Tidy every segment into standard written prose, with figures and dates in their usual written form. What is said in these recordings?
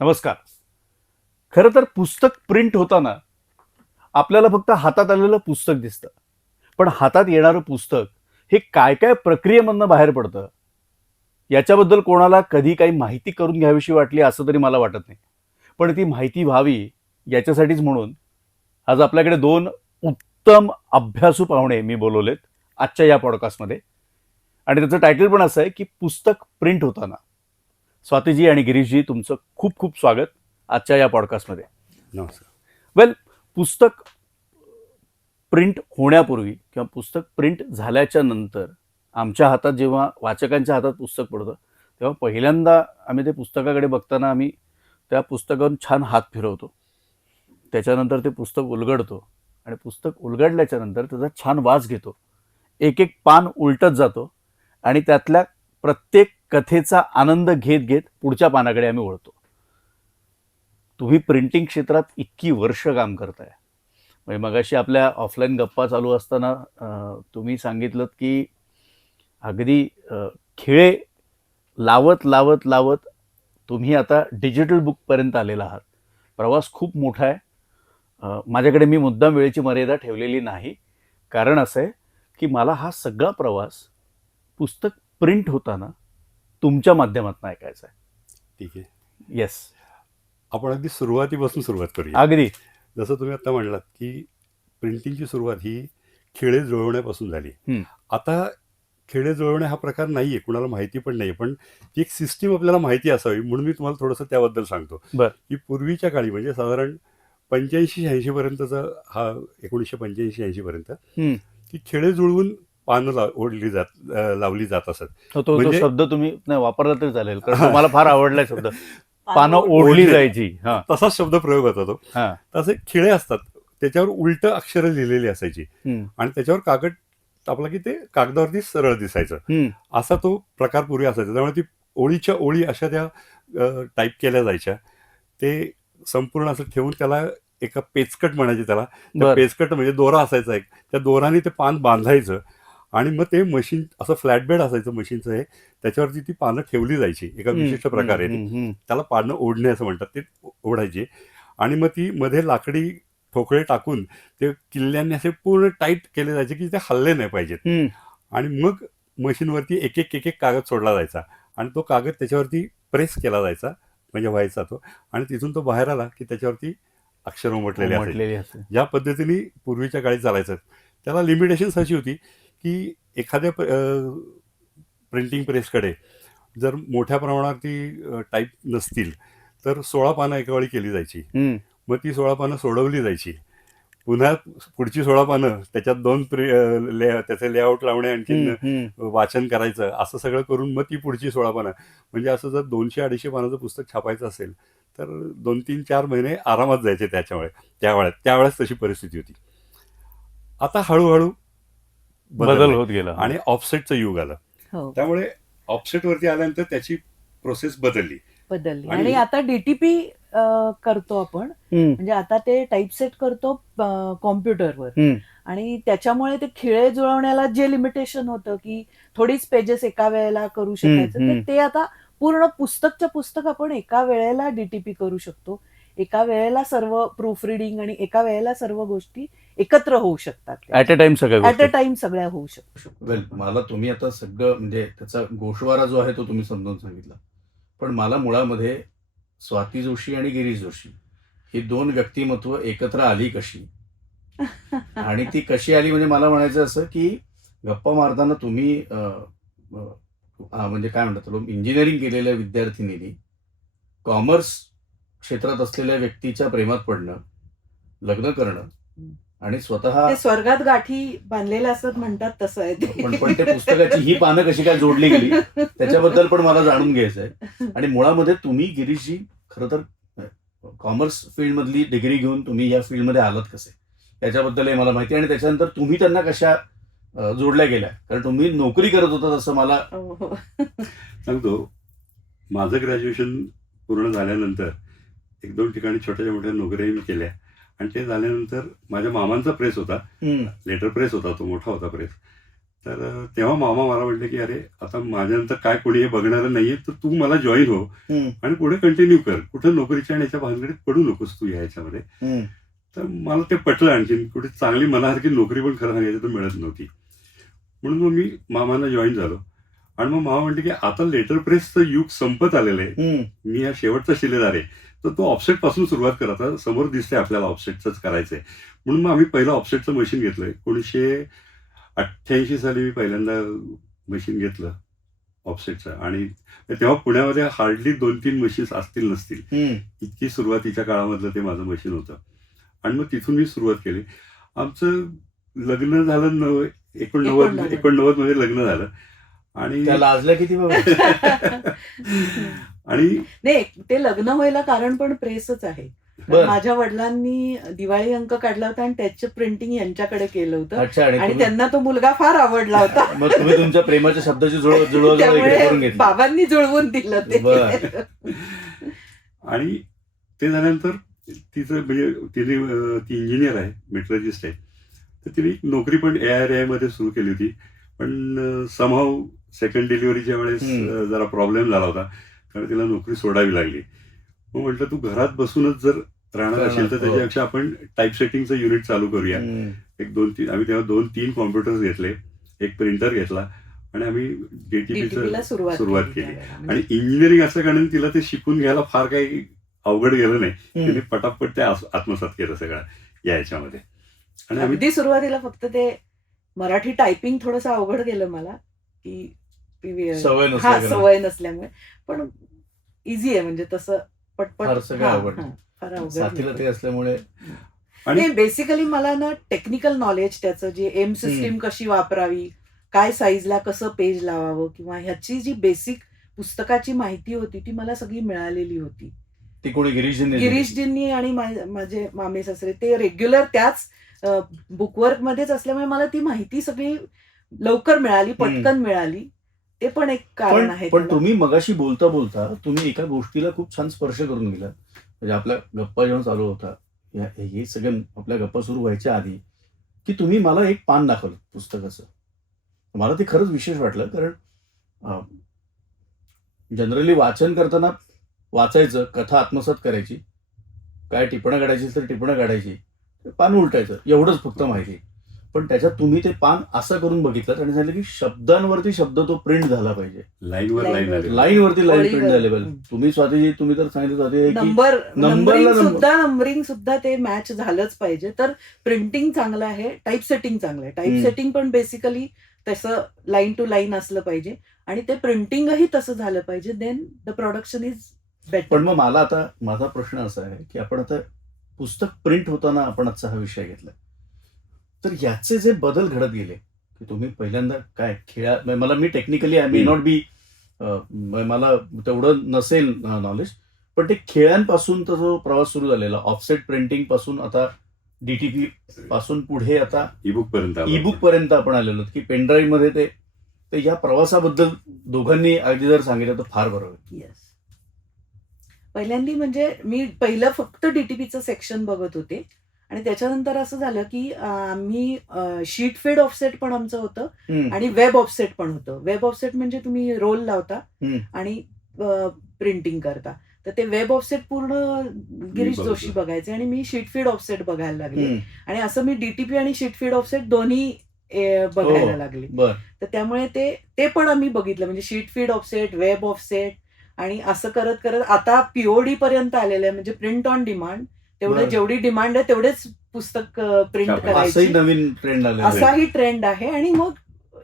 नमस्कार. खरं तर पुस्तक प्रिंट होताना आपल्याला फक्त हातात आलेलं पुस्तक दिसतं. पण हातात येणारं पुस्तक हे काय काय प्रक्रियेमधनं बाहेर पडतं याच्याबद्दल कोणाला कधी काही माहिती करून घ्यावीशी वाटली असं तरी मला वाटत नाही. पण ती माहिती व्हावी याच्यासाठीच म्हणून आज आपल्याकडे दोन उत्तम अभ्यासू पाहुणे मी बोलवलेत आजच्या या पॉडकास्टमध्ये. आणि त्याचं टायटल पण असं आहे की पुस्तक प्रिंट होताना. स्वातीजी आणि गिरीशजी, तुमचं खूप खूप स्वागत आजच्या या पॉडकास्टमध्ये. नमस्कार. वेल, पुस्तक प्रिंट होण्यापूर्वी किंवा पुस्तक प्रिंट झाल्याच्या नंतर आमच्या हातात जेव्हा वाचकांच्या हातात पुस्तक पडतं तेव्हा पहिल्यांदा आम्ही ते पुस्तकाकडे बघताना आम्ही त्या पुस्तकावर छान हात फिरवतो. त्याच्यानंतर ते पुस्तक उलगडतो आणि पुस्तक उलगडल्याच्या नंतर त्याचा छान वास घेतो. एक एक पान उलटत जातो आणि त्यातल्या प्रत्येक कथेचा आनंद घेत घेत पुढच्या पानाकडे आम्ही वळतो. तुम्ही प्रिंटिंग क्षेत्रात इतकी वर्ष काम करताय, म्हणजे मगाशी आपल्या ऑफलाईन गप्पा चालू असताना तुम्ही सांगितलं की अगदी खिळे लावत लावत लावत तुम्ही आता डिजिटल बुकपर्यंत आलेला आहात. प्रवास खूप मोठा आहे. माझ्याकडे मी मुद्दाम वेळेची मर्यादा ठेवलेली नाही, कारण असं आहे की मला हा सगळा प्रवास पुस्तक प्रिंट होताना तुमच्या माध्यमातून ऐकायचा आहे. ठीक आहे. येस, आपण अगदी सुरुवातीपासून सुरुवात करूया. अगदी. जसं तुम्ही आता म्हणलात की प्रिंटिंगची सुरुवात ही खिळे जुळवण्यापासून झाली. आता खिळे जुळवणे हा प्रकार नाही आहे, कुणाला माहिती पण नाही, पण ती एक सिस्टीम आपल्याला माहिती असावी म्हणून मी तुम्हाला थोडंसं त्याबद्दल सांगतो. बर. की पूर्वीच्या काळी म्हणजे साधारण 85-86 पर्यंतचा हा 1985-86 पर्यंत की खिळे जुळवून पानं लावली जात असत. तो म्हणजे शब्द तुम्ही नाही वापरला तरी चालेल, कारण तुम्हाला फार आवडलाय शब्द. पानं ओढली जायची. हा, तसाच शब्द प्रयोग होता तो. हा. तसे खिळे असतात, त्याच्यावर उलट अक्षरं लिहिलेली असायची आणि त्याच्यावर कागद टाकला की ते कागदावरती सरळ दिसायचं. असा तो प्रकार पूर्वी असायचा. त्यामुळे ती ओळीच्या ओळी अशा त्या टाईप केल्या जायच्या. ते संपूर्ण असं ठेवून त्याला एका पेचकट म्हणायचे त्याला. त्या पेचकट म्हणजे दोरा असायचा एक, त्या दोराने ते पान बांधायचं आणि मग ते मशीन असं फ्लॅटबेड असायचं मशीनचं हे, त्याच्यावरती ती पानं ठेवली जायची एका विशिष्ट प्रकारे. त्याला पानं ओढणे असं म्हणतात. ते ओढायचे आणि मग ती मध्ये लाकडी ठोकळे टाकून ते किल्ल्यांनी असे पूर्ण टाईट केले जायचे की ते हल्ले नाही पाहिजेत. आणि मग मशीनवरती एक एक एक एक कागद सोडला जायचा आणि तो कागद त्याच्यावरती प्रेस केला जायचा, म्हणजे व्हायचा तो. आणि तिथून तो बाहेर आला की त्याच्यावरती अक्षर उमटलेले असायचे. ज्या पद्धतीने पूर्वीच्या काळी चालायचं. त्याला लिमिटेशन्स अशी होती की एखाद्या प्रिंटिंग प्रेसकडे जर मोठ्या प्रमाणावरती टाईप नसतील तर 16 पानं एका वेळी केली जायची. मग ती 16 पानं सोडवली जायची. पुन्हा पुढची 16 पानं त्याच्यात त्याचे लेआउट लावणे, आणखी वाचन करायचं, असं सगळं करून मग ती पुढची 16 पानं. म्हणजे असं जर 200-250 पानाचं पुस्तक छापायचं असेल तर 2-3-4 महिने आरामात जायचे त्यावेळेस तशी परिस्थिती होती. आता हळूहळू बदल होत गेला आणि ऑफसेटचं युग आलं. त्यामुळे ऑफसेटवरती आल्यानंतर त्याची प्रोसेस बदलली. आणि आता डीटीपी करतो आपण. म्हणजे आता ते टाईपसेट करतो कॉम्प्युटरवर आणि त्याच्यामुळे ते खिळे जुळवण्याला जे लिमिटेशन होतं की थोडीच पेजेस एका वेळेला करू शकायचं, तर ते आता पूर्ण पुस्तकच्या पुस्तक आपण एका वेळेला डीटीपी करू शकतो. एका वेळेला सर्व प्रूफ रिडिंग आणि एका वेळेला सर्व गोष्टी एकत्र होऊ शकतात. ऍट अ टाइम सगळ्या होऊ शकतात. वेल, मला तुम्ही आता सगळं म्हणजे त्याचा गोषवारा जो आहे तो तुम्ही समजावून सांगितला. पण मला मुळामध्ये स्वाती जोशी आणि गिरीश जोशी ही दोन व्यक्तिमत्व एकत्र आली कशी, आणि ती कशी आली म्हणजे मला म्हणायचं असं की गप्पा मारताना तुम्ही म्हणजे काय म्हणतात, इंजिनिअरिंग केलेल्या विद्यार्थिनींनी कॉमर्स क्षेत्रात असलेल्या व्यक्तीच्या प्रेमात पडणं, लग्न करणं आणि स्वतः स्वर्गात गाठी बांधलेल्या असतात म्हणतात तसं आहे ते. पण ते पुस्तकाची ही पानं कशी काय जोडली गेली त्याच्याबद्दल पण मला जाणून घ्यायचं आहे. आणि मुळामध्ये तुम्ही गिरीशजी खरं तर कॉमर्स फील्डमधली डिग्री घेऊन तुम्ही या फील्डमध्ये आलात कसे याच्याबद्दलही मला माहिती. आणि त्याच्यानंतर तुम्ही त्यांना कशा जोडल्या गेल्या, कारण तुम्ही नोकरी करत होता असं मला सांगतो. माझं ग्रॅज्युएशन पूर्ण झाल्यानंतर 1-2 ठिकाणी छोट्या मोठ्या नोकऱ्याही मी केल्या आणि ते झाल्यानंतर माझ्या मामांचा प्रेस होता, लेटर प्रेस होता, तो मोठा होता प्रेस. तर तेव्हा मामा मला म्हटले की अरे आता माझ्यानंतर काय कोणी हे बघणारं नाहीये, तर तू मला जॉईन हो आणि पुढे कंटिन्यू कर, कुठं नोकरीच्या आणि याच्या भानगडीत पडू नकोस तू ह्याच्यामध्ये. तर मला ते पटलं. आणखी कुठे चांगली मनासारखी नोकरी पण खरं सांगायचं तर मिळत नव्हती. म्हणून मग मी मामांना जॉईन झालो. आणि मग मामा म्हटले की आता लेटर प्रेसचं युग संपत आलेलं आहे, मी हा शेवटचा शिलेदार आहे, तर तो ऑफसेट पासून सुरुवात कर. आता समोर दिसतंय आपल्याला ऑफसेटच करायचंय. म्हणून मग आम्ही पहिलं ऑफसेटचं मशीन घेतलं. 1988 साली मी पहिल्यांदा मशीन घेतलं ऑफसेटचं. आणि तेव्हा पुण्यामध्ये हार्डली 2-3 मशीन्स असतील नसतील, इतकी सुरुवातीच्या काळामधलं ते माझं मशीन होतं. आणि मग तिथून मी सुरुवात केली. आमचं लग्न झालं 89 मध्ये लग्न झालं. आणि लाजल्या किती बाबा. आणि नाही, ते लग्न व्हायला कारण पण प्रेसच आहे. माझ्या वडिलांनी दिवाळी अंक काढला होता आणि त्याचं प्रिंटिंग यांच्याकडे केलं होतं. अच्छा. आणि त्यांना तो मुलगा फार आवडला होता. मग तुम्ही तुमच्या प्रेमाच्या शब्दाची जुळवून त्यामुळे घेतली. बाबांनी जुळवून दिलं ते. आणि ते झाल्यानंतर तिचं म्हणजे ती इंजिनियर आहे, मेट्रोलॉजिस्ट आहे. तर तिने एक नोकरी पण ARI मध्ये सुरू केली होती. पण समहाऊ सेकंड डिलिव्हरीच्या वेळेस जरा प्रॉब्लेम झाला होता, कारण तिला नोकरी सोडावी लागली. मग म्हटलं तू घरात बसूनच जर राहणार असेल तर त्याच्यापेक्षा आपण टाईप सेटिंगचं युनिट चालू करूया. आम्ही तेव्हा 2-3 कॉम्प्युटर्स घेतले, एक प्रिंटर घेतला आणि आम्ही DTPला सुरुवात केली. आणि इंजिनिअरिंग असं कारण तिला ते शिकून घ्यायला फार काही अवघड गेलं नाही. तिने पटापट ते आत्मसात केलं सगळं याच्यामध्ये. आणि अगदी सुरुवातीला फक्त ते मराठी टायपिंग थोडंसं अवघड गेलं मला, की सवय नसल्यामुळे. पण इझी आहे, म्हणजे तसं पटपट. फार अवघड असल्यामुळे. आणि बेसिकली मला ना टेक्निकल नॉलेज, त्याचं जे एम सिस्टीम कशी वापरावी, काय साईजला कसं पेज लावावं, किंवा ह्याची जी बेसिक पुस्तकाची माहिती होती ती मला सगळी मिळालेली होती. ती कोणी गिरीशजींनी आणि माझे मामे सासरे ते रेग्युलर त्याच बुकवर्क मध्येच असल्यामुळे मला ती माहिती सगळी लवकर मिळाली, पटकन मिळाली. ते पण एक कारण आहे. पण तुम्ही मगाशी बोलता बोलता तुम्ही एका गोष्टीला खूप छान स्पर्श करून गेला. म्हणजे आपल्या गप्पा जेव्हा चालू होता, हे सगळं आपल्या गप्पा सुरू व्हायच्या आधी, की तुम्ही मला एक पान दाखवलं पुस्तकाचं. मला ते खरंच विशेष वाटलं, कारण जनरली वाचन करताना वाचायचं, कथा आत्मसात करायची, काय टिपणं काढायची तर टिपणं काढायची, पान उलटायचं, एवढंच फक्त माहिती. पण त्याच्यात तुम्ही ते पान असं करून बघितलं आणि सांगितलं की शब्दांवरती शब्द तो प्रिंट झाला पाहिजे, लाईनवरती लाईन प्रिंट झाले पाहिजे. तुम्ही स्वातीजी, तुम्ही तर सांगितलं स्वाती, नंबरिंग सुद्धा ते मॅच झालंच पाहिजे. तर प्रिंटिंग चांगलं आहे, टाईप सेटिंग चांगलं आहे. टाईप सेटिंग पण बेसिकली तसं लाईन टू लाईन असलं पाहिजे आणि ते प्रिंटिंगही तसं झालं पाहिजे. Then the production is better. पण मग मला आता माझा प्रश्न असा आहे की आपण आता पुस्तक प्रिंट होताना आपण आजचा हा विषय घेतला, तर याचे जे बदल घडत गेले की तुम्ही पहिल्यांदा काय मला मी technically I may not be, मला तेवढं नसेल नॉलेज, पण ते खेळांपासून तर जो प्रवास सुरू झालेला, ऑफसेट प्रिंटिंग पासून आता DTP पासून पुढे आता ईबुक पर्यंत आपण आलेलो की पेनड्राईव्ह मध्ये ते या प्रवासाबद्दल दोघांनी अगदी जर सांगितलं तर फार बरं होईल. येस. पहिल्यांदा म्हणजे मी पहिलं फक्त DTPचं सेक्शन बघत होते आणि त्याच्यानंतर असं झालं की आम्ही शीट फेड ऑफसेट पण आमचं होतं आणि वेब ऑफसेट पण होतं. वेब ऑफसेट म्हणजे तुम्ही रोल लावता आणि प्रिंटिंग करता. तर ते वेब ऑफसेट पूर्ण गिरीश जोशी बघायचे आणि मी शीट फीड ऑफसेट बघायला लागले. आणि असं मी DTP आणि शीट फीड ऑफसेट दोन्ही बघायला लागले. तर त्यामुळे ते पण आम्ही बघितलं, म्हणजे sheet feed offset, web offset, आणि असं करत करत आता POD पर्यंत आलेलं आहे. म्हणजे प्रिंट ऑन डिमांड. तेवढं जेवढी डिमांड आहे तेवढेच पुस्तक प्रिंट करायची, नवीन ट्रेंड असाही ट्रेंड आहे. आणि मग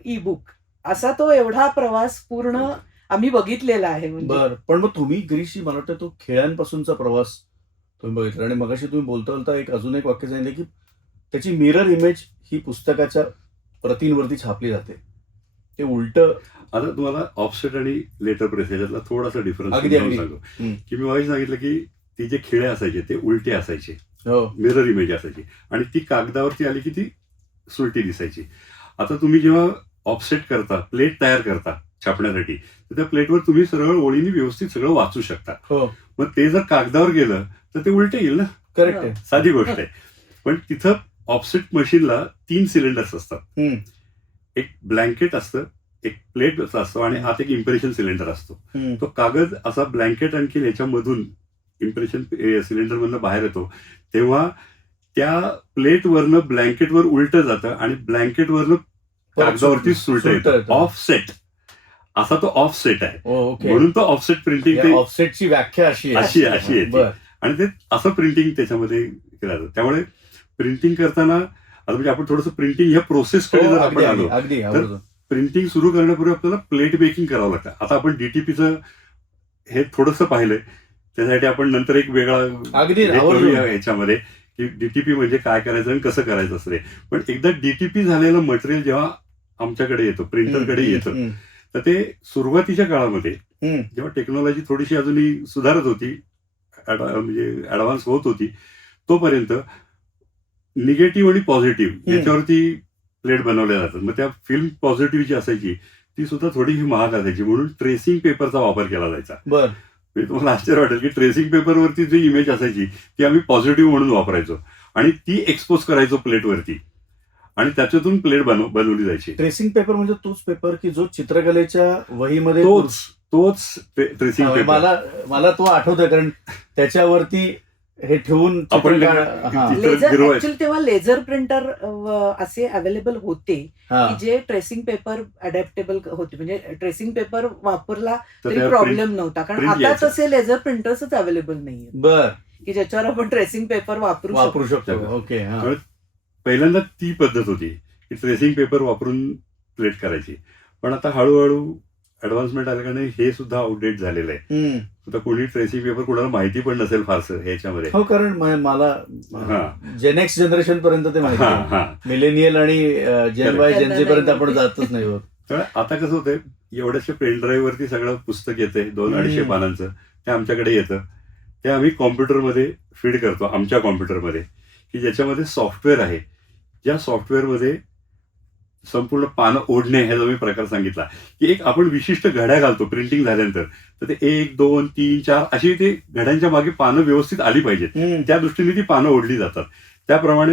ई बुक, असा तो एवढा प्रवास पूर्ण आम्ही बघितलेला आहे. बरं, पण मग तुम्ही गिरीशजी, मला वाटतं तो खेळांपासूनचा प्रवास तुम्ही बघितला. आणि मगाशी तुम्ही बोलता बोलता अजून एक वाक्य सांगितलं की त्याची मिरर इमेज ही पुस्तकाच्या प्रतींवरती छापली जाते. ते उलट. आता तुम्हाला ऑफसेट आणि लेटर प्रेस याच्यातला थोडासा डिफरन्स सांगतो की मी माहिती सांगितलं की ती जे खिळे असायचे ते उलटे असायचे, मिरर इमेज असायची, आणि ती कागदावरती आली की ती सुलटी दिसायची. आता तुम्ही जेव्हा ऑफसेट करता, प्लेट तयार करता छापण्यासाठी, तर त्या प्लेटवर तुम्ही सरळ ओळीने व्यवस्थित सगळं वाचू शकता. मग ते जर कागदावर गेलं तर ते उलटे येईल ना. करेक्ट आहे, साधी गोष्ट आहे. पण तिथं ऑफसेट मशीनला 3 सिलेंडर्स असतात. एक ब्लँकेट असतं, एक प्लेट असतो आणि आत एक इम्प्रेशन सिलेंडर असतो. तो कागद असा ब्लँकेट आणखी याच्यामधून इम्प्रेशन सिलेंडरमधनं बाहेर येतो, तेव्हा त्या प्लेटवरनं ब्लँकेटवर उलटं जातं आणि ब्लँकेटवरनं कागदावरती सुलटं येतं. ऑफसेट असा तो ऑफसेट आहे, ओके. म्हणून तो ऑफसेट प्रिंटिंग ते ऑफसेटची व्याख्या अशी आहे. अशी येते. बरं. आणि ते असं प्रिंटिंग त्याच्यामध्ये केलं जातं. त्यामुळे प्रिंटिंग करताना आता म्हणजे आपण थोडंसं प्रिंटिंग ह्या प्रोसेसकडे जर आपण आलो, अगदी तर प्रिंटिंग सुरू करण्यापूर्वी आपल्याला प्लेट बेकिंग करावं लागतं. आता आपण डीटीपीचं हे थोडंसं पाहिलंय, त्यासाठी आपण नंतर एक वेगळा अगदी हे करूया याच्यामध्ये की डीटीपी म्हणजे काय करायचं आणि कसं करायचं असते. पण एकदा डीटीपी झालेलं मटेरियल जेव्हा आमच्याकडे येतं, प्रिंटरकडे येतं, तर ते सुरुवातीच्या काळामध्ये जेव्हा टेक्नॉलॉजी थोडीशी अजूनही सुधारत होती, म्हणजे ऍडव्हान्स होत होती, तोपर्यंत निगेटिव्ह आणि पॉझिटिव्ह याच्यावरती प्लेट बनवल्या जातात. मग त्या फिल्म पॉझिटिव्ह जी असायची ती सुद्धा थोडीशी महाग असायची, म्हणून ट्रेसिंग पेपरचा वापर केला जायचा. बरं. म्हणजे तुम्हाला आश्चर्य वाटेल की ट्रेसिंग पेपरवरती जी इमेज असायची ती आम्ही पॉझिटिव्ह म्हणून वापरायचो आणि ती एक्सपोज करायचो प्लेटवरती आणि त्याच्यातून प्लेट बनवली जायची. ट्रेसिंग पेपर म्हणजे तोच पेपर की जो चित्रकलेच्या वहीमध्ये तोच ट्रेसिंग पेपर. मला तो आठवतोय, कारण त्याच्यावरती हे ठेवून आपण ऍक्च्युअली तेव्हा लेझर प्रिंटर असे अवेलेबल होते की जे ट्रेसिंग पेपर अडॅप्टेबल होते, म्हणजे ट्रेसिंग पेपर वापरला तरी प्रॉब्लेम नव्हता, कारण आता तसे लेझर प्रिंटर्सच अवेलेबल नाहीये बर की ज्याच्यावर आपण ट्रेसिंग पेपर वापरू शकतो. ओके. पहिल्यांदा ती पद्धत होती की ट्रेसिंग पेपर वापरून प्लेट करायची, पण आता हळूहळू ऍडव्हान्समेंट आल्याने हे सुद्धा आउटडेट झालेलं आहे. आता कोणी ट्रेसिंग पेपर कोणाला माहिती पण नसेल फारसं याच्यामध्ये. हो, कारण मला जेनेक्स जनरेशन पर्यंत ते माहिती, मिलेनियल आणि जेन वाय जेनझी पर्यंत आपण जातच नाही होत. तर आता कसं होतंय, एवढ्याशा पेनड्राईव्ह वरती सगळं पुस्तक येते 200-250 पानांचं, ते आमच्याकडे येतं, ते आम्ही कॉम्प्युटरमध्ये फीड करतो आमच्या कॉम्प्युटरमध्ये, की ज्याच्यामध्ये सॉफ्टवेअर आहे. ज्या सॉफ्टवेअरमध्ये संपूर्ण पानं ओढणे ह्याचा मी प्रकार सांगितला, की एक आपण विशिष्ट घड्या घालतो प्रिंटिंग झाल्यानंतर, तर ते 1, 2, 3, 4 अशी ते घड्यांच्या मागे पानं व्यवस्थित आली पाहिजेत, त्या दृष्टीने ती पानं ओढली जातात. त्याप्रमाणे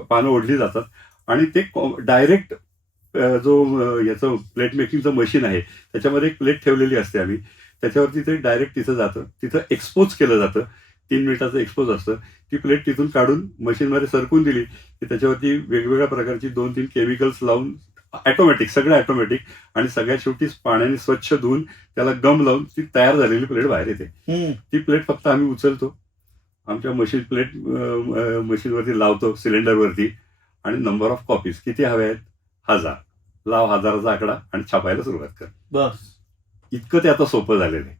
पानं ओढली जातात आणि ते डायरेक्ट जो याचं प्लेट मेकिंगचं मशीन आहे त्याच्यामध्ये एक प्लेट ठेवलेली असते आम्ही, त्याच्यावरती ते डायरेक्ट तिथं जातं, तिथं एक्सपोज केलं जातं. 3 मिनिटाचं एक्सपोज असतं. ती प्लेट तिथून काढून मशीनमध्ये सरकून दिली की त्याच्यावरती वेगवेगळ्या प्रकारची 2-3 केमिकल्स लावून सगळं ऑटोमॅटिक आणि सगळ्यात शेवटी पाण्याने स्वच्छ धुवून त्याला गम लावून ती तयार झालेली प्लेट बाहेर येते. ती प्लेट फक्त आम्ही उचलतो, आमच्या मशीनवरती लावतो सिलेंडरवरती आणि नंबर ऑफ कॉपीज किती हव्या आहेत, 1000 लाव, 1000चा आकडा आणि छापायला सुरुवात कर. बस इतकं ते आता सोपं झालेलं आहे.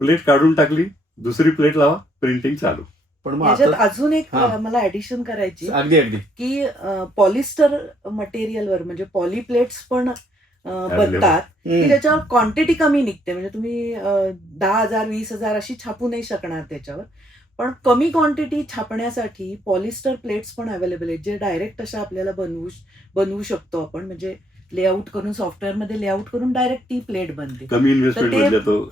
प्लेट काढून टाकली, दुसरी प्लेट लावा, प्रिंटिंग चालू. पण याच्यात अजून एक मला ऍडिशन करायची अगदी की पॉलिस्टर मटेरियलवर म्हणजे पॉलीप्लेट्स पण बनतात की ज्याच्यावर क्वांटिटी कमी निघते, म्हणजे तुम्ही 10,000 20,000 अशी छापू नाही शकणार त्याच्यावर, पण कमी क्वांटिटी छापण्यासाठी पॉलिस्टर प्लेट्स पण अवेलेबल आहेत, जे डायरेक्ट अशा आपल्याला बनवू शकतो आपण, म्हणजे लेआउट करून सॉफ्टवेअरमध्ये लेआउट करून डायरेक्ट ती प्लेट बनते. कमी इन्व्हेस्टमेंट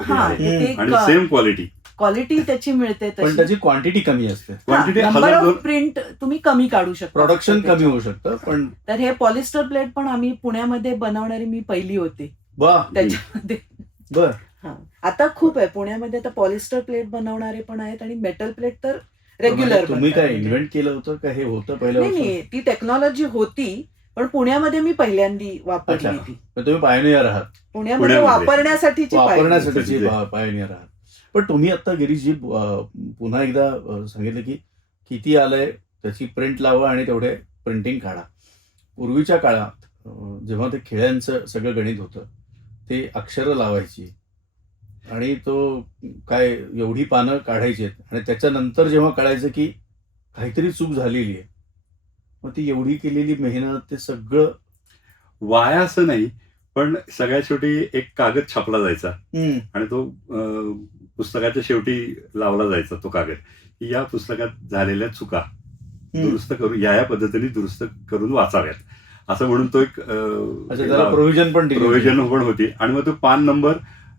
आणि सेम क्वालिटी त्याची मिळते, पण त्याची क्वांटिटी कमी असते. नंबर ऑफ प्रिंट तुम्ही कमी काढू शकता, प्रोडक्शन कमी होऊ शकतं. पण तर हे पॉलिस्टर प्लेट पण आम्ही पुण्यामध्ये बनवणारी मी पहिली होते त्याच्यामध्ये. बर. आता खूप आहे पुण्यामध्ये, आता पॉलिस्टर प्लेट बनवणारे पण आहेत आणि मेटल प्लेट तर रेग्युलर. तुम्ही काय इन्व्हेंट केलं होतं का हे होतं पहिलं? नाही, ती टेक्नॉलॉजी होती पण पुण्यामध्ये मी पहिल्यांदी वापरली ती. तुम्ही पायनियर आहात पुण्यामध्ये वापरण्यासाठीची पायनियर आहात. पण तुम्ही आता गिरीशजी पुन्हा एकदा सांगितलं की किती आलंय त्याची प्रिंट लावा आणि तेवढे प्रिंटिंग काढा. पूर्वीच्या काळात जेव्हा ते खेळ्यांचं सगळं गणित होतं, ते अक्षरं लावायची आणि तो काय एवढी पानं काढायची आणि त्याच्यानंतर जेव्हा कळायचं की काहीतरी चूक झालेली आहे, मग ती एवढी केलेली मेहनत, ते सगळं वाया असं नाही, पण सगळ्यात शेवटी एक कागद छापला जायचा आणि तो पुस्तकाच्या शेवटी लावला जायचा तो कागद, की या पुस्तकात झालेल्या चुका दुरुस्त करून या पद्धतीने दुरुस्त करून वाचाव्यात, असं म्हणून तो एक प्रोव्हिजन पण होती. आणि मग तो पान नंबर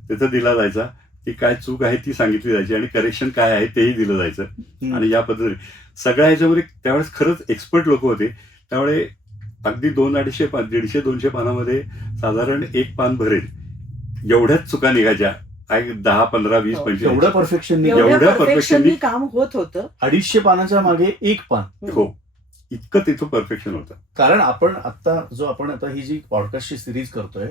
त्याचा दिला जायचा, की काय चूक आहे ती सांगितली जायची आणि करेक्शन काय आहे तेही दिलं जायचं. आणि या पद्धतीने सगळ्या ह्याच्यामध्ये त्यावेळेस खरंच एक्सपर्ट लोक होते, त्यामुळे अगदी 150-200 पानामध्ये साधारण एक पान भरेल एवढ्याच चुका निघायच्या. 10, 15, 20, 25 एवढं परफेक्शन एवढ्या एवढ्या परफेक्शननी perfectionनी काम होत होतं. 250 पानाच्या मागे एक पान. हो, इतकं तिथं परफेक्शन होतं. कारण आपण आता ही जी पॉडकास्टची सिरीज करतोय,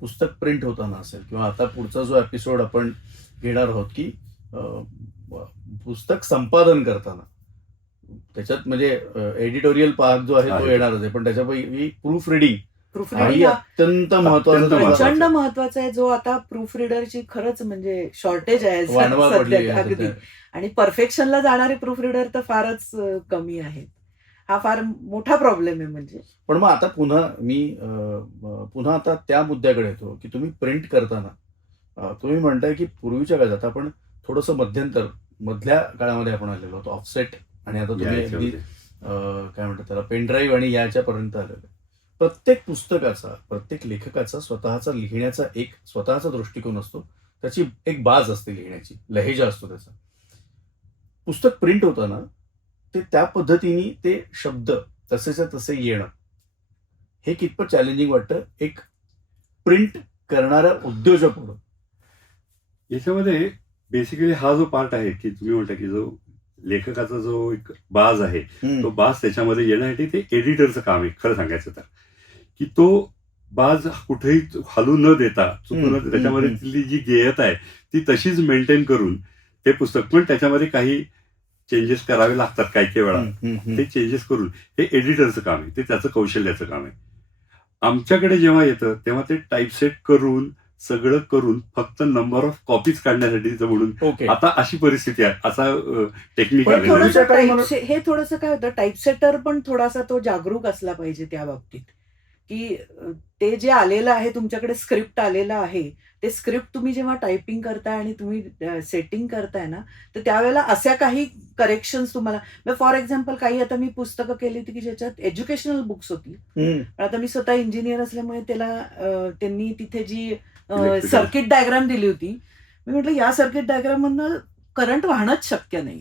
पुस्तक प्रिंट होताना असेल किंवा आता पुढचा जो एपिसोड आपण घेणार आहोत की पुस्तक संपादन करताना त्याच्यात म्हणजे एडिटोरियल पार्ट जो आहे तो आहे. येणारच आहे, पण त्याच्यापैकी प्रूफ रिडिंग प्रूफ ही रिडिंग अत्यंत महत्वाचा अत्यंत प्रचंड महत्वाचा आहे, जो आता प्रूफ रिडरची खरंच म्हणजे शॉर्टेज आहे वानवा पडली सध्या आहे अगदी. सध्या. आणि परफेक्शनला जाणारे प्रूफ रिडर तर फारच कमी आहेत. हा फार मोठा प्रॉब्लेम आहे म्हणजे. पण मग आता पुन्हा आता त्या मुद्द्याकडे येतो की तुम्ही प्रिंट करताना तुम्ही म्हणताय की पूर्वीच्या काळात आता आपण थोडंसं मधल्या काळामध्ये आपण आलेलो होतो ऑफसेट, आणि आता तुम्ही यायच्या अगदी होते. काय म्हणतात त्याला पेनड्राईव्ह आणि याच्यापर्यंत आलेलं. प्रत्येक पुस्तकाचा, प्रत्येक लेखकाचा स्वतःचा लिहिण्याचा एक स्वतःचा दृष्टिकोन असतो, त्याची एक बाज असते लिहिण्याची, लहेजा असतो त्याचा. पुस्तक प्रिंट होताना ते त्या पद्धतीने ते शब्द तसेच्या तसे येणं हे कितपत चॅलेंजिंग वाटतं एक प्रिंट करणाऱ्या उद्योजक म्हणून? याच्यामध्ये बेसिकली हा जो पार्ट आहे की तुम्ही म्हणता की जो लेखकाचा जो एक बाज आहे, तो बाज त्याच्यामध्ये येण्यासाठी ते एडिटरचं काम आहे खरं सांगायचं तर. की तो बाज कुठेही हलू न देता चुकून त्याच्यामध्ये तिथली जी गेयता आहे ती तशीच मेंटेन करून ते पुस्तक, पण त्याच्यामध्ये काही चेंजेस करावे लागतात काही वेळा. ते चेंजेस करून हे एडिटरचं काम आहे, ते त्याचं कौशल्याचं काम आहे. आमच्याकडे जेव्हा येतं तेव्हा ते टाईपसेट करून सगळं करून फक्त नंबर ऑफ कॉपीज काढण्यासाठी म्हणून ओके. आता अशी परिस्थिती आहे. असा टेक्निक पण आलेलं आहे. थोडंसं काय हे थोडंसं काय होतं, टाईपसेटर पण थोडासा तो जागरूक असला पाहिजे त्या बाबतीत, की ते जे आलेलं आहे तुमच्याकडे स्क्रिप्ट आलेलं आहे, ते स्क्रिप्ट तुम्ही जेव्हा टायपिंग करताय आणि तुम्ही सेटिंग करताय ना, तर त्यावेळेला अशा काही करेक्शन्स तुम्हाला, फॉर एक्झाम्पल काही आता मी पुस्तकं केली होती की ज्याच्यात एज्युकेशनल बुक्स होती. पण आता मी स्वतः इंजिनियर असल्यामुळे त्यांनी तिथे जी Electrical. सर्किट डायग्राम दिली होती, मी म्हटलं या सर्किट डायग्राम मधनं करंट वाहणंच शक्य नाही.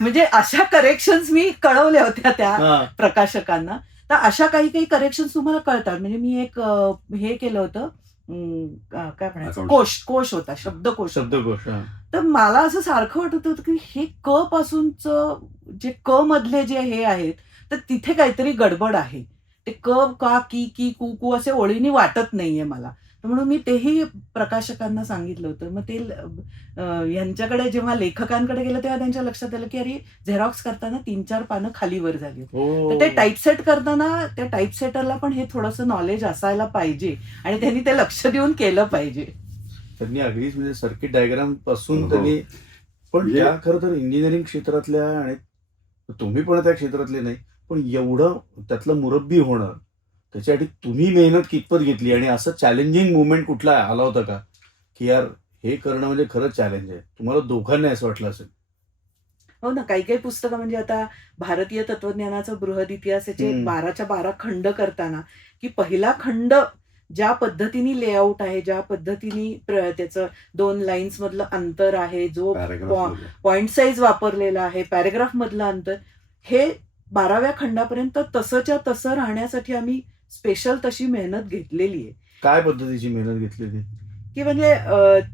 म्हणजे अशा करेक्शन्स मी कळवल्या होत्या त्या प्रकाशकांना. तर अशा काही करेक्शन्स तुम्हाला कळतात. म्हणजे मी एक हे केलं होतं, काय म्हणायचं, Accounts. कोश होता, शब्दकोश होता. शब्दकोश. तर मला असं सारखं वाटत होतं की हे क पासूनच जे क मधले जे हे आहेत, तर तिथे काहीतरी गडबड आहे. ते क, का, की, कु, कु असे ओळीने वाटत नाहीये मला. तर म्हणून मी तेही प्रकाशकांना सांगितलं होतं. मग ते यांच्याकडे जेव्हा लेखकांकडे गेलं तेव्हा त्यांच्या लक्षात आलं की अरे झेरॉक्स करताना 3-4 पानं खाली वर झाली. तर ते टाईपसेट करताना त्या टाईपसेटरला पण हे थोडंसं नॉलेज असायला पाहिजे आणि त्यांनी ते लक्ष देऊन केलं पाहिजे. त्यांनी अगदीच म्हणजे सर्किट डायग्राम पासून हो. त्यांनी, पण म्हणजे- त्या खरं तर इंजिनिअरिंग क्षेत्रातल्या, आणि तुम्ही पण त्या क्षेत्रातले नाही, पण एवढं त्यातलं मुरब्बी होणं, त्याच्यासाठी तुम्ही मेहनत कितपत घेतली, आणि असं चॅलेंजिंग मुवमेंट कुठला आला होता का की यार हे करणं म्हणजे खरंच चॅलेंज आहे? तुम्हाला दोघांना असं वाटलं असेल? हो ना, काही पुस्तकं म्हणजे आता भारतीय तत्वज्ञानाचा बृहद इतिहासाचे 12च्या 12 खंड करताना, की पहिला खंड ज्या पद्धतीने लेआउट आहे, ज्या पद्धतीने त्याचं 2 लाईन्स मधलं अंतर आहे, जो Paragraph. पॉइंट साईज वापरलेला आहे, पॅरेग्राफ मधलं अंतर, हे 12व्या खंडापर्यंत तसंच्या तसं राहण्यासाठी आम्ही स्पेशल तशी मेहनत घेतलेली आहे. काय पद्धतीची मेहनत घेतली ती? की म्हणजे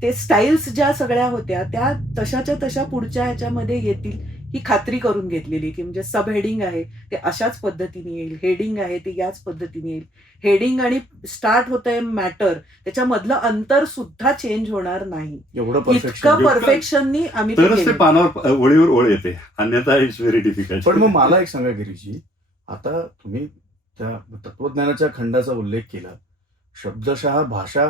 ते स्टाईल्स ज्या सगळ्या होत्या त्या तशाच्या तशा पुढच्या ह्याच्यामध्ये येतील ही खात्री करून घेतलेली, की म्हणजे सब हेडिंग आहे ते अशाच पद्धतीने येईल, हेडिंग आहे ते याच पद्धतीने येईल, हेडिंग आणि स्टार्ट होतंय मॅटर त्याच्यामधलं अंतर सुद्धा चेंज होणार नाही. एवढं इतकं परफेक्शन. परफेक्शननी आम्ही ते तरच ते केलं. पानावर ओळीवर ओळ येते, अन्यथा इट्स व्हेरी डिफिकल्ट. पण मग मला एक सांगा गिरीजी, आता तुम्ही त्या तत्वज्ञानाच्या खंडाचा उल्लेख केला. शब्दशः भाषा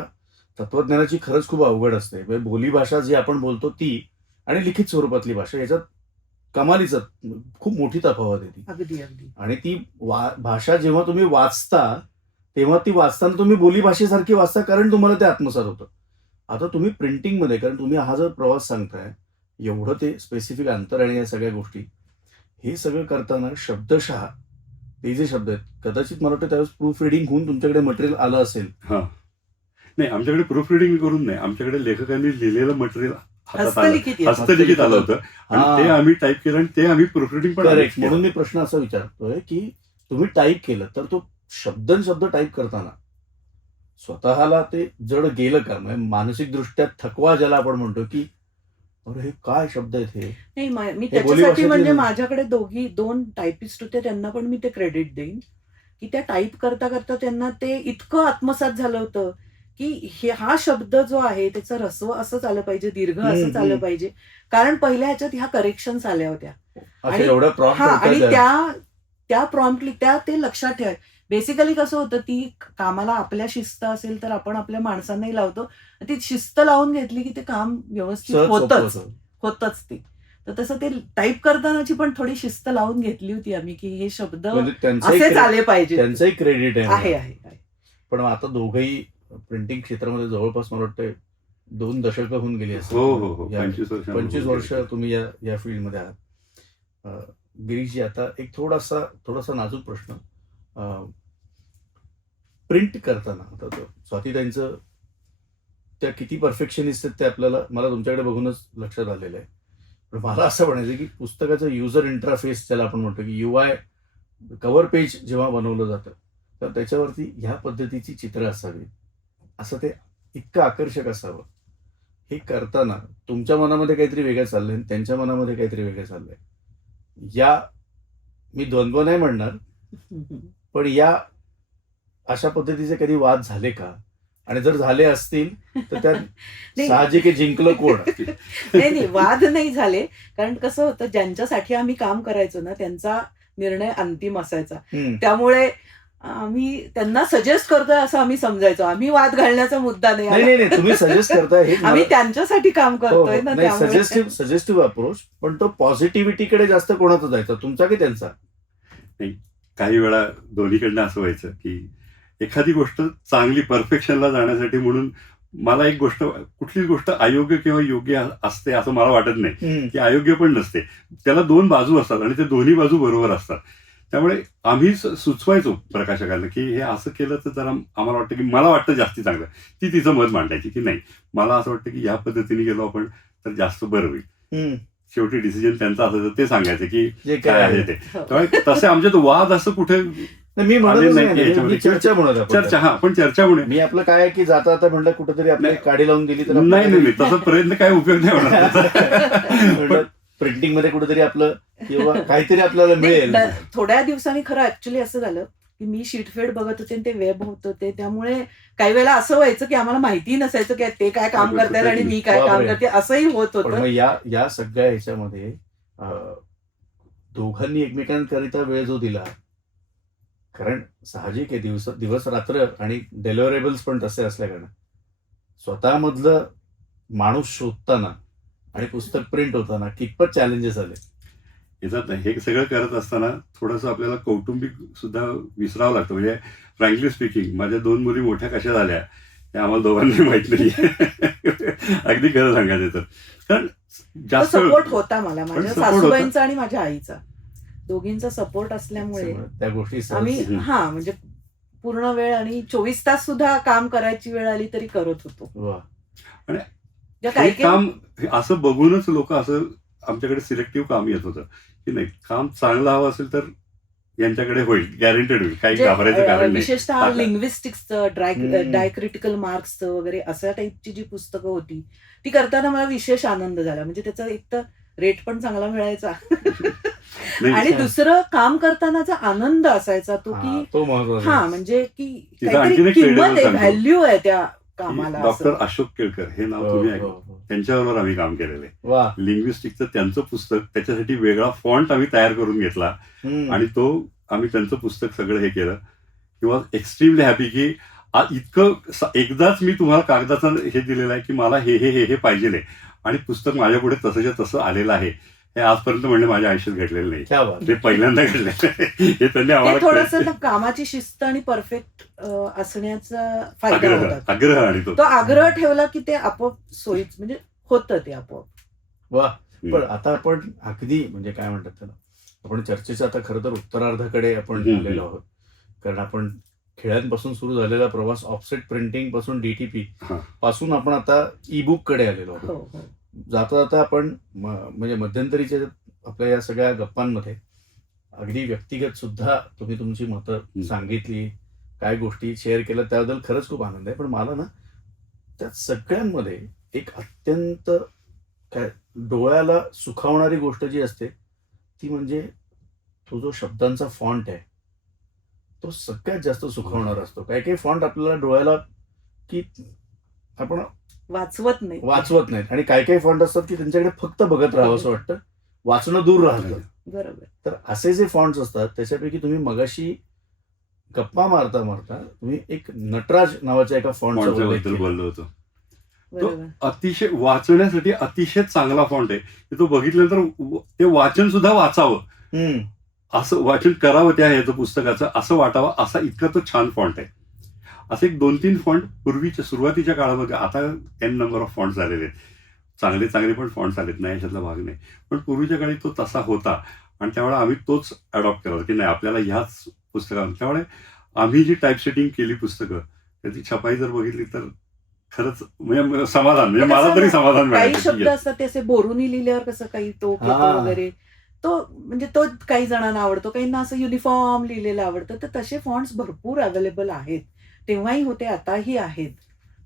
तत्वज्ञानाची खरंच खूप अवघड असते. म्हणजे बोली भाषा जी आपण बोलतो ती आणि लिखित स्वरूपातली भाषा याच्यात कमालीचं खूप मोठी तफावत आहे ती. अगदी अगदी. आणि ती भाषा जेव्हा तुम्ही वाचता तेव्हा ती वाचताना तुम्ही बोली भाषेसारखी वाचता, कारण तुम्हाला ते आत्मसात होतं. आता तुम्ही प्रिंटिंगमध्ये, कारण तुम्ही हा जर प्रवास सांगताय, एवढं ते स्पेसिफिक अंतर आणि या सगळ्या गोष्टी, हे सगळं करताना शब्दशः ते जे शब्द आहेत, कदाचित मला वाटतं त्यावेळेस प्रूफ रिडिंग होऊन तुमच्याकडे मटेरियल आलं असेल. हा, नाही आमच्याकडे प्रूफ रिडिंग करून नाही, आमच्याकडे लेखकांनी लिहिलेलं मटेरियल हस्तलिखित येतं. हस्तलिखित आलं होतं आणि ते आम्ही टाईप केलं आणि ते आम्ही प्रूफ रिडिंग पण करेक्ट. म्हणून मी प्रश्न असा विचारतोय की तुम्ही टाईप केलं तर तो शब्द टाईप करताना स्वतःला ते जड गेलं का? म्हणजे मानसिकदृष्ट्या थकवा ज्याला आपण म्हणतो की अरे हे काय शब्द आहेत हे. नाही मी हे त्याच्यासाठी बोलीभाषेतले म्हणजे नाही. माझ्याकडे दोन टायपिस्ट होते, त्यांना पण मी ते क्रेडिट देईन की त्या टाईप करता करता त्यांना ते इतकं आत्मसात झालं होतं की हा शब्द जो आहे त्याचं ह्रस्व असंच आलं पाहिजे, दीर्घ असंच आलं पाहिजे, कारण पहिल्या ह्याच्यात ह्या करेक्शन्स आल्या होत्या असं आणि एवढं prompt हा आणि करतायत. त्या प्रॉम्प्टली ते लक्षात ठेवा. बेसिकली कसं होतं, ती कामाला आपल्या शिस्त असेल तर आपण आपल्या माणसांनाही लावतो, ती शिस्त लावून घेतली की ते काम व्यवस्थित सहज सोपं होतच होतं. ते. तर तसं ते टाईप करतानाची पण थोडी शिस्त लावून घेतली होती आम्ही की हे शब्द म्हणजे त्यांचंही असेच आले पाहिजे. त्यांचंही क्रेडिट आहे आहे. आहे पण आता दोघंही प्रिंटिंग क्षेत्रामध्ये जवळपास मला वाटतं 2 दशकं होऊन गेली हो असतील. हो हो या 25 वर्ष तुम्ही या फील्डमध्ये आहात. गिरीशजी, आता एक थोडासा नाजूक प्रश्न. प्रिंट करताना आता स्वातीताईंचं त्या किती परफेक्शनिस्ट आहेत ते मला तुमच्याकडे बघूनच लक्षात आलेलं आहे. पण मला असं म्हणायचं की पुस्तकाचं युजर इंटरफेस ज्याला आपण म्हणतो की UI कव्हर पेज जेव्हा बनवलं जातं तर त्याच्यावरती ह्या पद्धतीची चित्र असावी, असं ते इतकं आकर्षक असावं. हे करताना तुमच्या मनामध्ये काहीतरी वेगळं चाललंय आणि त्यांच्या मनामध्ये काहीतरी वेगळं चाललंय. मी द्वंद्व नाही म्हणणार, पण अशा पद्धतीचे कधी वाद झाले का? आणि जर झाले असतील तर त्यात साहजिक आहे जिंकलं कोण? नाही वाद नाही झाले, कारण कसं होतं, ज्यांच्यासाठी आम्ही काम करायचो ना त्यांचा निर्णय अंतिम असायचा, त्यामुळे आम्ही त्यांना सजेस्ट करतोय असं आम्ही समजायचो. आम्ही वाद घालण्याचा मुद्दा नाही, नाही तुम्ही सजेस्ट करताय हे आम्ही त्यांच्यासाठी काम करतोय ना, त्यामुळे सजेस्टिव्ह अप्रोच. पण तो पॉझिटिव्हिटीकडे जास्त कोणाचा जायचा, तुमचा की त्यांचा? नाही, काही वेळा दोन्हीकडनं असं व्हायचं की एखादी गोष्ट चांगली परफेक्शनला जाण्यासाठी म्हणून मला एक गोष्ट, कुठलीच गोष्ट अयोग्य किंवा योग्य असते असं मला वाटत नाही. की अयोग्य पण नसते, त्याला 2 बाजू असतात आणि ते दोन्ही बाजू बरोबर असतात. त्यामुळे आम्ही सुचवायचो प्रकाशकांना की हे असं केलं तर जरा आम्हाला वाटतं की मला वाटतं जास्ती चांगलं. ती तिचं मत मांडायची की नाही, मला असं वाटतं की ह्या पद्धतीने गेलो आपण तर जास्त बरं होईल. शेवटी डिसिजन त्यांचा असायचं, ते सांगायचं की काय आहे ते. त्यामुळे तसे आमच्यात वाद असं कुठे मी चर्चा म्हणत चर्चा पण चर्चा म्हणून मी आपलं काय आहे की जाता आता म्हणलं कुठेतरी आपली काडी लावून दिली तर नाही तसा प्रयत्न काय उपयोग नाही होणार. प्रिंटिंग मध्ये कुठेतरी आपलं किंवा काहीतरी आपल्याला मिळेल. थोड्या दिवसांनी खरं ऍक्च्युली असं झालं की मी शीटफेड बघत होते आणि ते वेब होत होते, त्यामुळे काही वेळेला असं व्हायचं की आम्हाला माहिती नसायचं की ते काय काम करतायत आणि मी काय काम करते, असंही होत होतं. या सगळ्या ह्याच्यामध्ये दोघांनी एकमेकांकरिता वेळ जो दिला, कारण साहजिक आहे दिवस रात्र आणि डेलिव्हरेबल्स पण तसे असल्या कारण स्वतःमधलं माणूस शोधताना आणि पुस्तक प्रिंट होताना कितपत चॅलेंजेस आले? येतात नाही. हे सगळं करत असताना थोडंसं आपल्याला कौटुंबिक सुद्धा विसरावं लागतं. म्हणजे फ्रँकली स्पीकिंग, माझ्या 2 मुली मोठ्या कशा झाल्या हे आम्हाला दोघांनी माहित नाही. अगदी खरं सांगायचं तर, कारण जास्त सपोर्ट होता मला, माझ्या support सासूबाईंचा आणि माझ्या आईचा, दोघींचा सपोर्ट असल्यामुळे त्या गोष्टी आम्ही म्हणजे पूर्ण वेळ आणि 24 तास सुद्धा काम करायची वेळ आली तरी करत होतो. हे काम असं बघूनच लोक असं आमच्याकडे सिलेक्टिव्ह काम येत होतं की नाही, काम चांगलं हवं असेल तर यांच्याकडे होईल, गॅरंटेड होईल, काही घाबरायचं कारण नाही. विशेषतः लिंग्विस्टिक्सचं, डायक्रिटिकल मार्क्सचं वगैरे अशा टाईपची जी पुस्तकं होती ती करताना मला विशेष आनंद झाला. म्हणजे त्याचा एक तर रेट पण चांगला मिळायचा आणि दुसरं काम करतानाचा आनंद असायचा तो की म्हणजे की काहीतरी किंमत आहे, व्हॅल्यू आहे त्या कामाला. डॉक्टर अशोक केळकर हे नाव तुम्ही ऐकलं, त्यांच्याबरोबर आम्ही काम केलेलं आहे. लिंग्विस्टिकचं त्यांचं पुस्तक, त्याच्यासाठी वेगळा फॉन्ट आम्ही तयार करून घेतला आणि तो आम्ही त्यांचं पुस्तक सगळं हे केलं. ही वॉज एक्स्ट्रीमली हॅपी की इतकं एकदाच मी तुम्हाला कागदाचं हे दिलेलं आहे की मला हे हे हे हे पाहिजे आणि पुस्तक माझ्या पुढे तसंच्या तसं आलेलं आहे. हे आजपर्यंत म्हणजे माझ्या आयुष्यात घडलेलं नाही, ते पहिल्यांदा घडलेलं हे त्यांनी आम्हाला. थोडंसं कामाची शिस्त आणि परफेक्ट असण्याचा फायदा होता, आग्रह, आणि तो आग्रह ठेवला की ते आपोआप सोयीच म्हणजे होतं ते आपोआप. वा. पण आता आपण अगदी म्हणजे काय म्हणतात त्याला, आपण चर्चेच्या आता खरं तर उत्तरार्धाकडे आपण आलेलो आहोत. कारण आपण खेळांपासून सुरू झालेला प्रवास ऑफसेट प्रिंटिंग पासून DTP पासून आपण आता ई-बुक कडे आलेलो आहोत. जाता जाता आपण म्हणजे मध्यंतरीच्या आपल्या या सगळ्या गप्पांमध्ये अगदी व्यक्तिगत सुद्धा तुम्ही तुमची मतं सांगितली, काय गोष्टी शेअर केल्या त्याबद्दल खरंच खूप आनंद आहे. पण मला ना त्या सगळ्यांमध्ये एक अत्यंत काय डोळ्याला सुखावणारी गोष्ट जी असते ती म्हणजे तो जो शब्दांचा फॉन्ट आहे तो सगळ्यात जास्त सुखावणारा असतो. काही काही फॉन्ट आपल्याला डोळ्याला की आपण वाचवत नाही. वाचवत नाहीत आणि काही काही फॉन्ट असतात की त्यांच्याकडे फक्त बघत राहावं असं वाटतं, वाचणं दूर राहतं. बरोबर. तर असे जे फॉन्ट्स असतात त्याच्यापैकी तुम्ही मगाशी गप्पा मारता मारता तुम्ही एक नटराज नावाच्या एका फॉन्टचा उल्लेख बद्दल केला. बोललो होतो. तो बरोबर. अतिशय वाचण्यासाठी अतिशय चांगला फॉन्ट आहे की तो बघितल्यानंतर ते वाचन सुद्धा वाचावं, हम्म. असं वाचन करावं त्या ह्याचं पुस्तकाचं असं वाटावं असा इतका तो छान फॉन्ट आहे. असे एक 2-3 फॉन्ट पूर्वीच्या सुरुवातीच्या काळामध्ये, आता 10 नंबर ऑफ फॉन्ट झालेले आहेत, चांगले चांगले पण फॉन्ट्स आलेत, नाही याच्यातला भाग नाही. पण पूर्वीच्या काळी तो तसा होता आणि त्यामुळे आम्ही तोच अडॉप्ट केला की नाही आपल्याला ह्याच पुस्तकात. त्यामुळे आम्ही जी टाईप सेटिंग केली पुस्तकं त्याची छपाई जर बघितली तर खरंच म्हणजे समाधान, म्हणजे मला तरी समाधान काही मिळालं. शब्द असतात ते असे बोरूनी लिहिल्यावर कसं काही टोक येतो हा. वगैरे, तो म्हणजे तो काही जणांना आवडतो, काहींना असं युनिफॉर्म लिहिलेलं आवडतं. तर तसे फॉन्ट्स भरपूर अवेलेबल आहेत, तेव्हाही होते, आताही आहेत.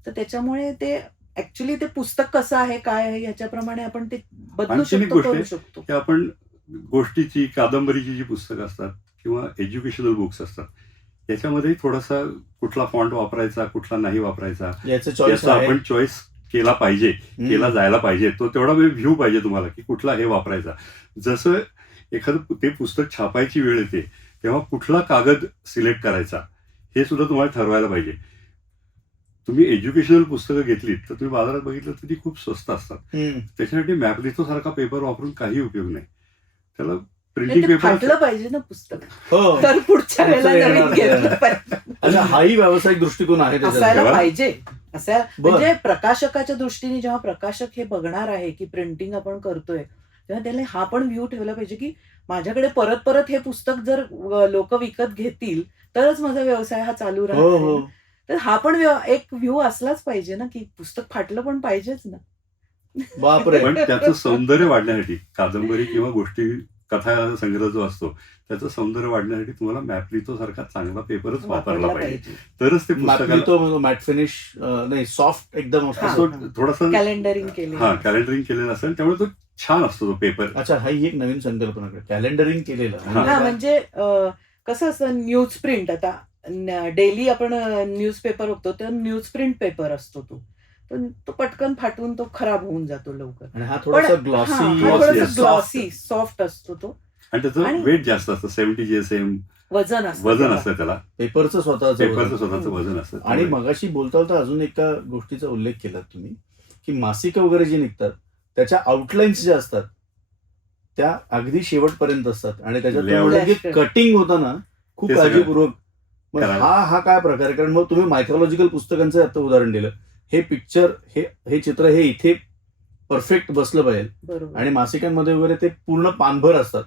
तर त्याच्यामुळे ते ऍक्च्युली ते पुस्तक कसं आहे काय आहे ह्याच्याप्रमाणे आपण ते बदलू आणखीन एक शकतो, गोष्ट करू आहे शकतो. की आपण गोष्टीची, कादंबरीची जी पुस्तकं असतात किंवा एज्युकेशनल बुक्स असतात याच्यामध्ये थोडासा कुठला फॉन्ट वापरायचा कुठला नाही वापरायचा याचं चॉईस याचा आहे. आपण चॉईस केला पाहिजे, केला जायला पाहिजे. तो तेवढा वेळ व्ह्यू पाहिजे तुम्हाला की कुठला हे वापरायचा. जसं एखादं ते पुस्तक छापायची वेळ येते तेव्हा कुठला कागद सिलेक्ट करायचा हे सुद्धा तुम्हाला ठरवायला पाहिजे. तुम्ही एज्युकेशनल पुस्तकं घेतलीत तर तुम्ही बाजारात बघितलं तर ती खूप स्वस्त असतात. हम्म. त्याच्यासाठी मॅपलिथो सारखा पेपर वापरून काही उपयोग नाही. त्याला म्हणजे प्रिंटिंग ते पेपर फाटलं पाहिजे ना पुस्तक, हो. तर पुढच्या वेळेला पुढचं नवीन येणार घेतलं नाही. पाहिजे. अच्छा, हाही व्यावसायिक दृष्टिकोन आहे त्याच्यात. असायला तेव्हा- पाहिजे. असं बरं. म्हणजे प्रकाशकाच्या दृष्टीने जेव्हा प्रकाशक हे बघणार आहे की प्रिंटिंग आपण करतोय तेव्हा त्याला हा पण व्ह्यू ठेवला पाहिजे की माझ्याकडे परत परत हे पुस्तक जर लोक विकत घेतील तरच माझा व्यवसाय हा चालू हो राहणार हो. आहे. तर हा पण एक व्ह्यू असलाच पाहिजे ना की पुस्तक फाटलं पण पाहिजेच ना. बापरे. पण त्याचं सौंदर्य वाढण्यासाठी कादंबरी किंवा गोष्टी कथा संग्रह जो असतो त्याचं सौंदर्य वाढण्यासाठी तुम्हाला मॅपलिथो सारखा चांगला पेपरच वापरला पाहिजे, तरच ते पुस्तकाला मॅपलिथो मॅट फिनिश नाही, सॉफ्ट एकदम असतो. हा. तो थोडासा कॅलेंडरिंग केले. हा कॅलेंडरिंग केलेला असेल त्यामुळे तो छान असतो तो पेपर. अच्छा, ही एक नवीन संकल्पना कॅलेंडरिंग केलेलं. हा. हा म्हणजे कसं असतं न्यूज प्रिंट, आता डेली आपण न्यूजपेपर बघतो तर न्यूज प्रिंट पेपर असतो तो पटकन फाटून तो खराब होऊन जातो लवकर. आणि हा थोडासा पण ग्लॉसी, glossy थोडासा असतो. ग्लॉसी सॉफ्ट असतो तो, आणि त्याचं आणि- वेट जास्त असतं, 70 GSM वजन असतं वजन त्याला. असतं त्याला, पेपरचं स्वतःचं पेपरचं वजन. स्वतःचं वजन असतं. आणि मगाशी बोलता बोलता अजून एका गोष्टीचा उल्लेख केला तुम्ही की मासिकं वगैरे जी निघतात त्याच्या आउटलाईन्स ज्या असतात त्या अगदी शेवटपर्यंत असतात आणि त्याच्यात Layout. कटिंग होताना खूप ते सगळं काळजीपूर्वक. मग करायला. हा काय प्रकार आहे? कारण मग तुम्ही मायथॉलॉजिकल पुस्तकांचं आता उदाहरण दिलं, हे पिक्चर हे चित्र हे इथे परफेक्ट बसलं पाहिजे बरोबर. आणि मासिकांमध्ये वगैरे ते पूर्ण पानभर असतात.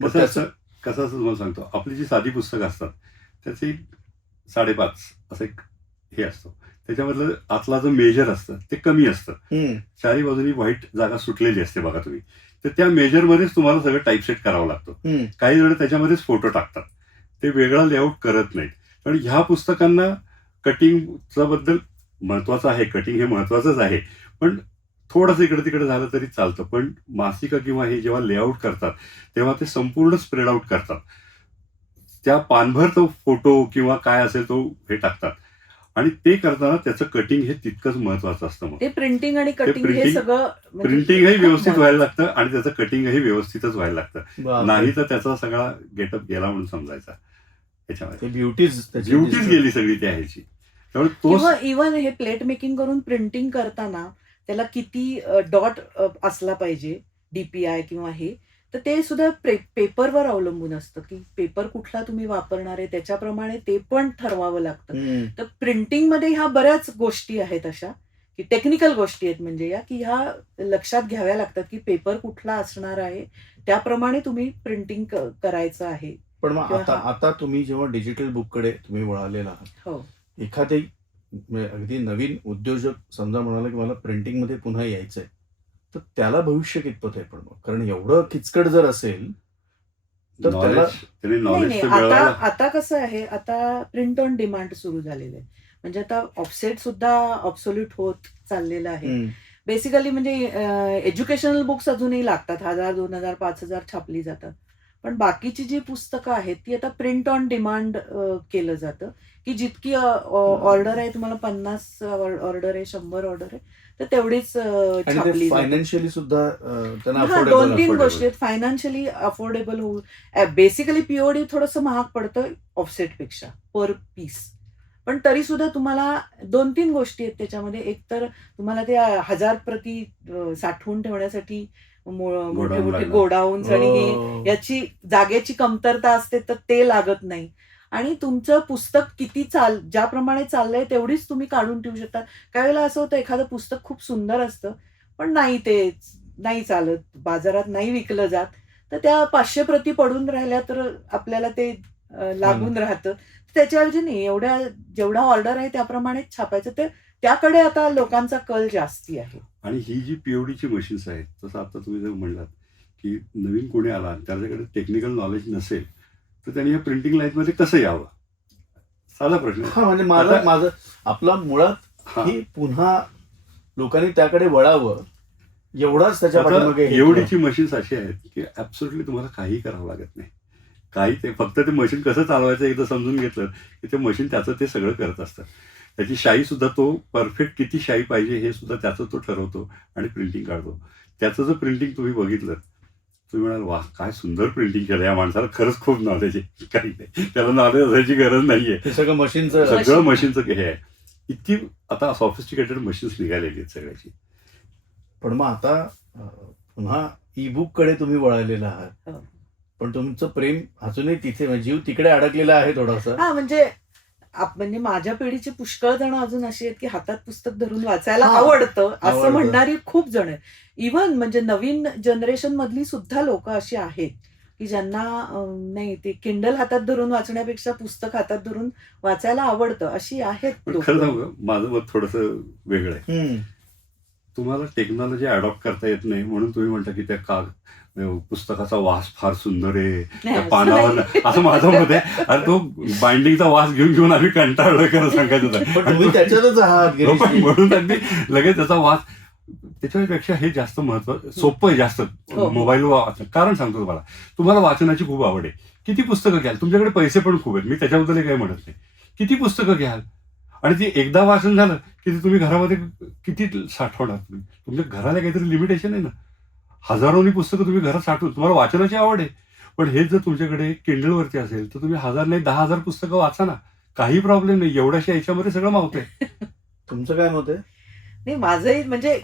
मग कसं त्याचं असं तुम्हाला सांगतो, आपली जी साधी पुस्तकं असतात त्याची 5.5 असं एक हे असतो, त्याच्यामधलं आतला जो मेजर असतं ते कमी असतं. हम्म. चारी बाजूनी व्हाईट जागा सुटलेली असते बघा तुम्ही, तर त्या मेजरमध्येच तुम्हाला सगळं टाईपसेट करावं लागतं. हम्म. काही जण त्याच्यामध्येच फोटो टाकतात, ते वेगळा लेआउट करत नाहीत. पण ह्या पुस्तकांना कटिंगचा बद्दल महत्वाचं आहे, कटिंग हे महत्वाचंच आहे, पण थोडंसं इकडे तिकडे झालं तरी चालतं. पण मासिकं किंवा हे जेव्हा लेआउट करतात तेव्हा ते संपूर्ण स्प्रेड आउट करतात, त्या पानभर तो फोटो किंवा काय असेल तो हे टाकतात आणि ते करताना त्याचं कटिंग हे तितकंच महत्वाचं असतं. मग ते प्रिंटिंग आणि कटिंग हे printing- सगळं म्हणजे प्रिंटिंगही खूप व्यवस्थित व्हायला महत्त्वाचं. लागतं आणि त्याचं कटिंगही व्यवस्थितच व्हायला लागतं, बापरे. नाही तर त्याचा सगळा गेटअप गेला म्हणून समजायचा. त्याच्यामध्ये ते ब्युटीज ब्युटीच गेली सगळी त्या ह्याची. त्यामुळे तो किंवा इव्हन हे प्लेट मेकिंग करून प्रिंटिंग करताना त्याला किती डॉट असला पाहिजे, DPI किंवा हे, तर ते सुद्धा पेपरवर अवलंबून असतं की पेपर कुठला तुम्ही वापरणार आहे त्याच्याप्रमाणे ते पण ठरवावं लागतं. तर प्रिंटिंग मध्ये ह्या बऱ्याच गोष्टी आहेत अशा की टेक्निकल गोष्टी आहेत, म्हणजे या की ह्या लक्षात घ्याव्या लागतात की पेपर कुठला असणार आहे त्याप्रमाणे तुम्ही प्रिंटिंग करायचं आहे. पण मग किंवा आता तुम्ही जेव्हा डिजिटल बुककडे तुम्ही वळालेला आहात, हो, एखादे म्हणजे अगदी नवीन उद्योजक समजा म्हणाला की मला प्रिंटिंग मध्ये पुन्हा यायचंय, तर त्याला भविष्य कितपत आहे? पण मग कारण एवढं किचकट जर असेल तर त्याला त्याने नाही नॉलेज नाही, तर आता मिळवायला. आता कसं आहे, आता प्रिंट ऑन डिमांड सुरू झालेलं आहे. म्हणजे आता ऑफसेट सुद्धा ऑब्सोल्यूट होत चाललेलं आहे. बेसिकली म्हणजे एज्युकेशनल बुक्स अजूनही लागतात, 1000, 2000, 5000 छापली जातात. पण बाकीची जी पुस्तकं आहेत ती आता प्रिंट ऑन डिमांड केलं जातं, की जितकी ऑर्डर आहे, तुम्हाला 50 ऑर्डर आहे, 100 ऑर्डर आहे, तर तेवढीच आणि छापली ते जाते. फायनान्शियली सुद्धा त्यांना हा, अफोर्डेबल 2-3 affordable. गोष्टी आहेत. फायनान्शियली अफोर्डेबल होऊ, बेसिकली पीओडी थोडंसं महाग पडतं ऑफसेटपेक्षा पर पीस. पण तरी सुद्धा तुम्हाला 2-3 गोष्टी आहेत त्याच्यामध्ये. एक तर तुम्हाला ते 1000 प्रती साठवून ठेवण्यासाठी मोठे गोडाऊन मोठे लागणार. गोडाऊन्स आणि हे हो. याची जागेची कमतरता असते, तर ते लागत नाही. आणि तुमचं पुस्तक किती ज्याप्रमाणे चाललंय तेवढीच तुम्ही काढून ठेवू शकता. काही वेळेला असं होतं, एखादं पुस्तक खूप सुंदर असतं, पण नाही चालत, बाजारात नाही विकलं जात, तर त्या 500 प्रती पडून राहिल्या तर आपल्याला ते लागून राहतं. त्याच्याऐवजी नाही, जेवढा ऑर्डर आहे त्याप्रमाणेच छापायचं. ते त्याकडे आता लोकांचा कल जास्ती आहे. आणि ही जी पीओडीची मशीन्स आहेत, जसं आता तुम्ही जर म्हणलात की नवीन कोणी आला त्याच्याकडे टेक्निकल नॉलेज नसेल, तर त्यांनी या प्रिंटिंग लाईनमध्ये कसं यावं? साधा प्रश्न आहे. हा, म्हणजे आता- माझं आपला मुळात हा. ही पुन्हा लोकांनी त्याकडे वळावं एवढाच त्याच्या आता पाठीमागे हेतू आहे. एवढीची मशीन्स अशी आहेत की ऍब्सोल्युटली तुम्हाला काही करावं लागत नाही. काही ते फक्त ते मशीन कसं चालवायचं एकदा समजून घेतलं की ते मशीन त्याचं ते सगळं करत असतं. त्याची शाई सुद्धा तो परफेक्ट किती शाई पाहिजे हे सुद्धा त्याचं तो ठरवतो आणि प्रिंटिंग काढतो. त्याचं जर प्रिंटिंग तुम्ही बघितलं, तुम्ही म्हणाल वा काय सुंदर प्रिंटिंग केलं, या माणसाला खरंच खूप नॉलेज आहे. काही नाही, त्याला नॉलेज असायची गरज नाहीये. हे सगळं मशीनचं सगळं मशीनचं हे आहे. इतकी आता सॉफिस्टिकेटेड मशीन्स निघालेली आहेत सगळ्याची. पण मग आता पुन्हा ई बुक कडे तुम्ही वळालेला आहात, हो. पण तुमचं प्रेम अजूनही तिथे, म्हणजे जीव तिकडे अडकलेला आहे थोडासा. हा, म्हणजे म्हणजे माझ्या पिढीचे पुष्कळ जण अजून अशी आहेत की हातात पुस्तक धरून वाचायला हा, आवडतं असं आवडतं. म्हणणारी खूप जण आहेत. इव्हन म्हणजे नवीन जनरेशन मधली सुद्धा लोक अशी आहेत की ज्यांना नाही, ते किंडल हातात धरून वाचण्यापेक्षा पुस्तक हातात धरून वाचायला आवडतं, अशी आहेत पण लोक. खरं सांगू का, माझं मत थोडंसं वेगळं आहे. तुम्हाला टेक्नॉलॉजी अडॉप्ट करता येत नाही म्हणून तुम्ही म्हणता की त्या पुस्तकाचा वास फार सुंदर आहे, नाही, त्या असं पानावर, नाही. असं माझं मत आहे. आणि तो बाइंडिंगचा वास घेऊन घेऊन आम्ही कंटाळलोय खरं सांगायचं तर. पण तुम्ही त्याच्यातच आहात हो, पण गिरीशजी. म्हणून अगदी लगेच त्याचा वास, त्याच्यापेक्षा हे जास्त महत्वाचं, सोपं आहे जास्त हो. मोबाईलवर वाचन. कारण सांगतो तुम्हाला वाचनाची खूप आवड आहे. किती पुस्तकं घ्याल? तुमच्याकडे पैसे पण खूप आहेत, मी त्याच्याबद्दल काही म्हणत नाही. किती पुस्तकं घ्याल? आणि ती एकदा वाचन झालं की तुम्ही घरामध्ये किती साठवणार? तुमच्या घराला काहीतरी लिमिटेशन आहे ना. हजारोनी पुस्तकं तुम्ही घरात साठवून, तुम्हाला वाचनाची आवड आहे, पण हेच जर तुमच्याकडे किंडलवरती असेल तर तुम्ही 1000 नाही 10,000 पुस्तकं वाचा ना, काही प्रॉब्लेम नाही. एवढ्याशा याच्यामध्ये सगळं मावतंय. तुमचं काय मत आहे? नाही, माझंही म्हणजे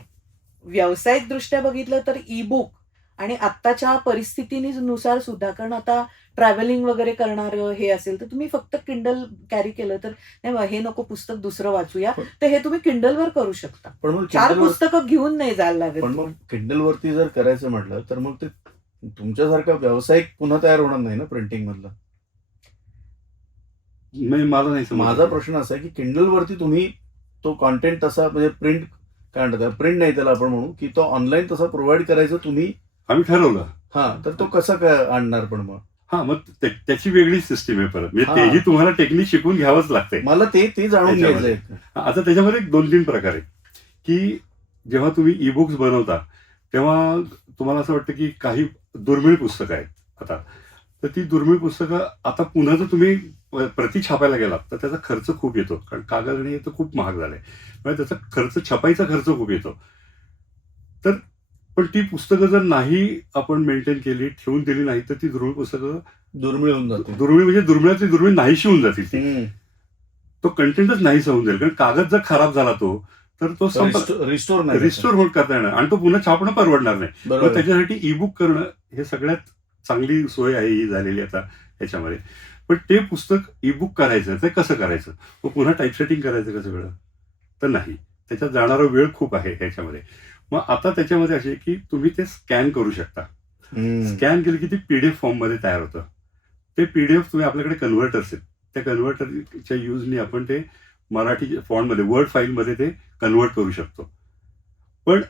व्यावसायिक दृष्ट्या बघितलं तर ई बुक आणि आत्ताच्या परिस्थितीनुसार सुद्धा, कारण आता ट्रॅव्हलिंग वगैरे करणारं हे असेल तर तुम्ही फक्त किंडल कॅरी केलं तर नाही, हे नको पुस्तक दुसरं वाचूया, तर हे तुम्ही किंडलवर करू शकता. पण मग 4 Kindle वर- पुस्तकं घेऊन नाही जायला लागत. पण मग किंडल वरती जर करायचं म्हटलं तर मग ते तुमच्यासारखा व्यावसायिक पुन्हा तयार होणार नाही ना प्रिंटिंग मधला. म्हणजे मला नाही समजत. माझा प्रश्न असा आहे की किंडल वरती तुम्ही तो कॉन्टेंट तसा, म्हणजे प्रिंट काय म्हणतात, प्रिंट नाही त्याला आपण म्हणू, की तो ऑनलाईन तसा प्रोव्हाइड करायचं तुम्ही, आम्ही ठरवलं. हा, तर तो कसा काय आणणार? पण मग हा, मग त्याची वेगळी सिस्टीम आहे परत, म्हणजे हा. तेही तुम्हाला टेक्निक शिकून घ्यावंच लागतंय. मला ते जाणून त्याच्यामध्ये. घ्यायचंय. आता त्याच्यामध्ये 2-3 प्रकार आहेत की जेव्हा तुम्ही ई बुक्स बनवता तेव्हा तुम्हाला असं वाटतं की काही दुर्मिळ पुस्तकं आहेत आता, तर ती दुर्मिळ पुस्तकं आता पुन्हा जर तुम्ही प्रति छापायला गेलात तर त्याचा खर्च खूप येतो, कारण कागद आणि हे तर खूप महाग झालंय, म्हणजे त्याचा खर्च, छपाईचा खर्च खूप येतो. तर पण ती पुस्तकं जर नाही आपण मेंटेन केली, ठेवून दिली नाही, तर ती दुर्मिळ पुस्तकं दुर्मिळ होऊन जाते. दुर्मिळ म्हणजे दुर्मिळातली दुर्मिळ नाहीशी होऊन जातील ती. हम्म. तो कंटेंटच नाहीसा होऊन जाईल, कारण कागद जर खराब झाला तर तो रिस्टोर नाही रिस्टोर होत करता येणार आणि तो पुन्हा छापणं परवडणार नाही. बरोबर मग आहे. त्याच्यासाठी ई बुक करणं हे सगळ्यात चांगली सोय आहे ही झालेली आता ह्याच्यामध्ये. पण ते पुस्तक ई बुक करायचं ते कसं करायचं? मग पुन्हा टाईपसेटिंग करायचं का सगळं? तर नाही, त्याच्यात जाणारा वेळ खूप आहे ह्याच्यामध्ये. मग आता त्याच्यामध्ये असे की तुम्ही ते स्कॅन करू शकता. हम्म. स्कॅन केलं की ते पीडीएफ फॉर्म मध्ये तयार होतं. ते पीडीएफ तुम्ही, आपल्याकडे कन्व्हर्टर्स आहेत, त्या कन्व्हर्टरच्या युजनी आपण ते मराठी फॉन्टमध्ये, वर्ड फाईलमध्ये ते कन्व्हर्ट करू शकतो. पण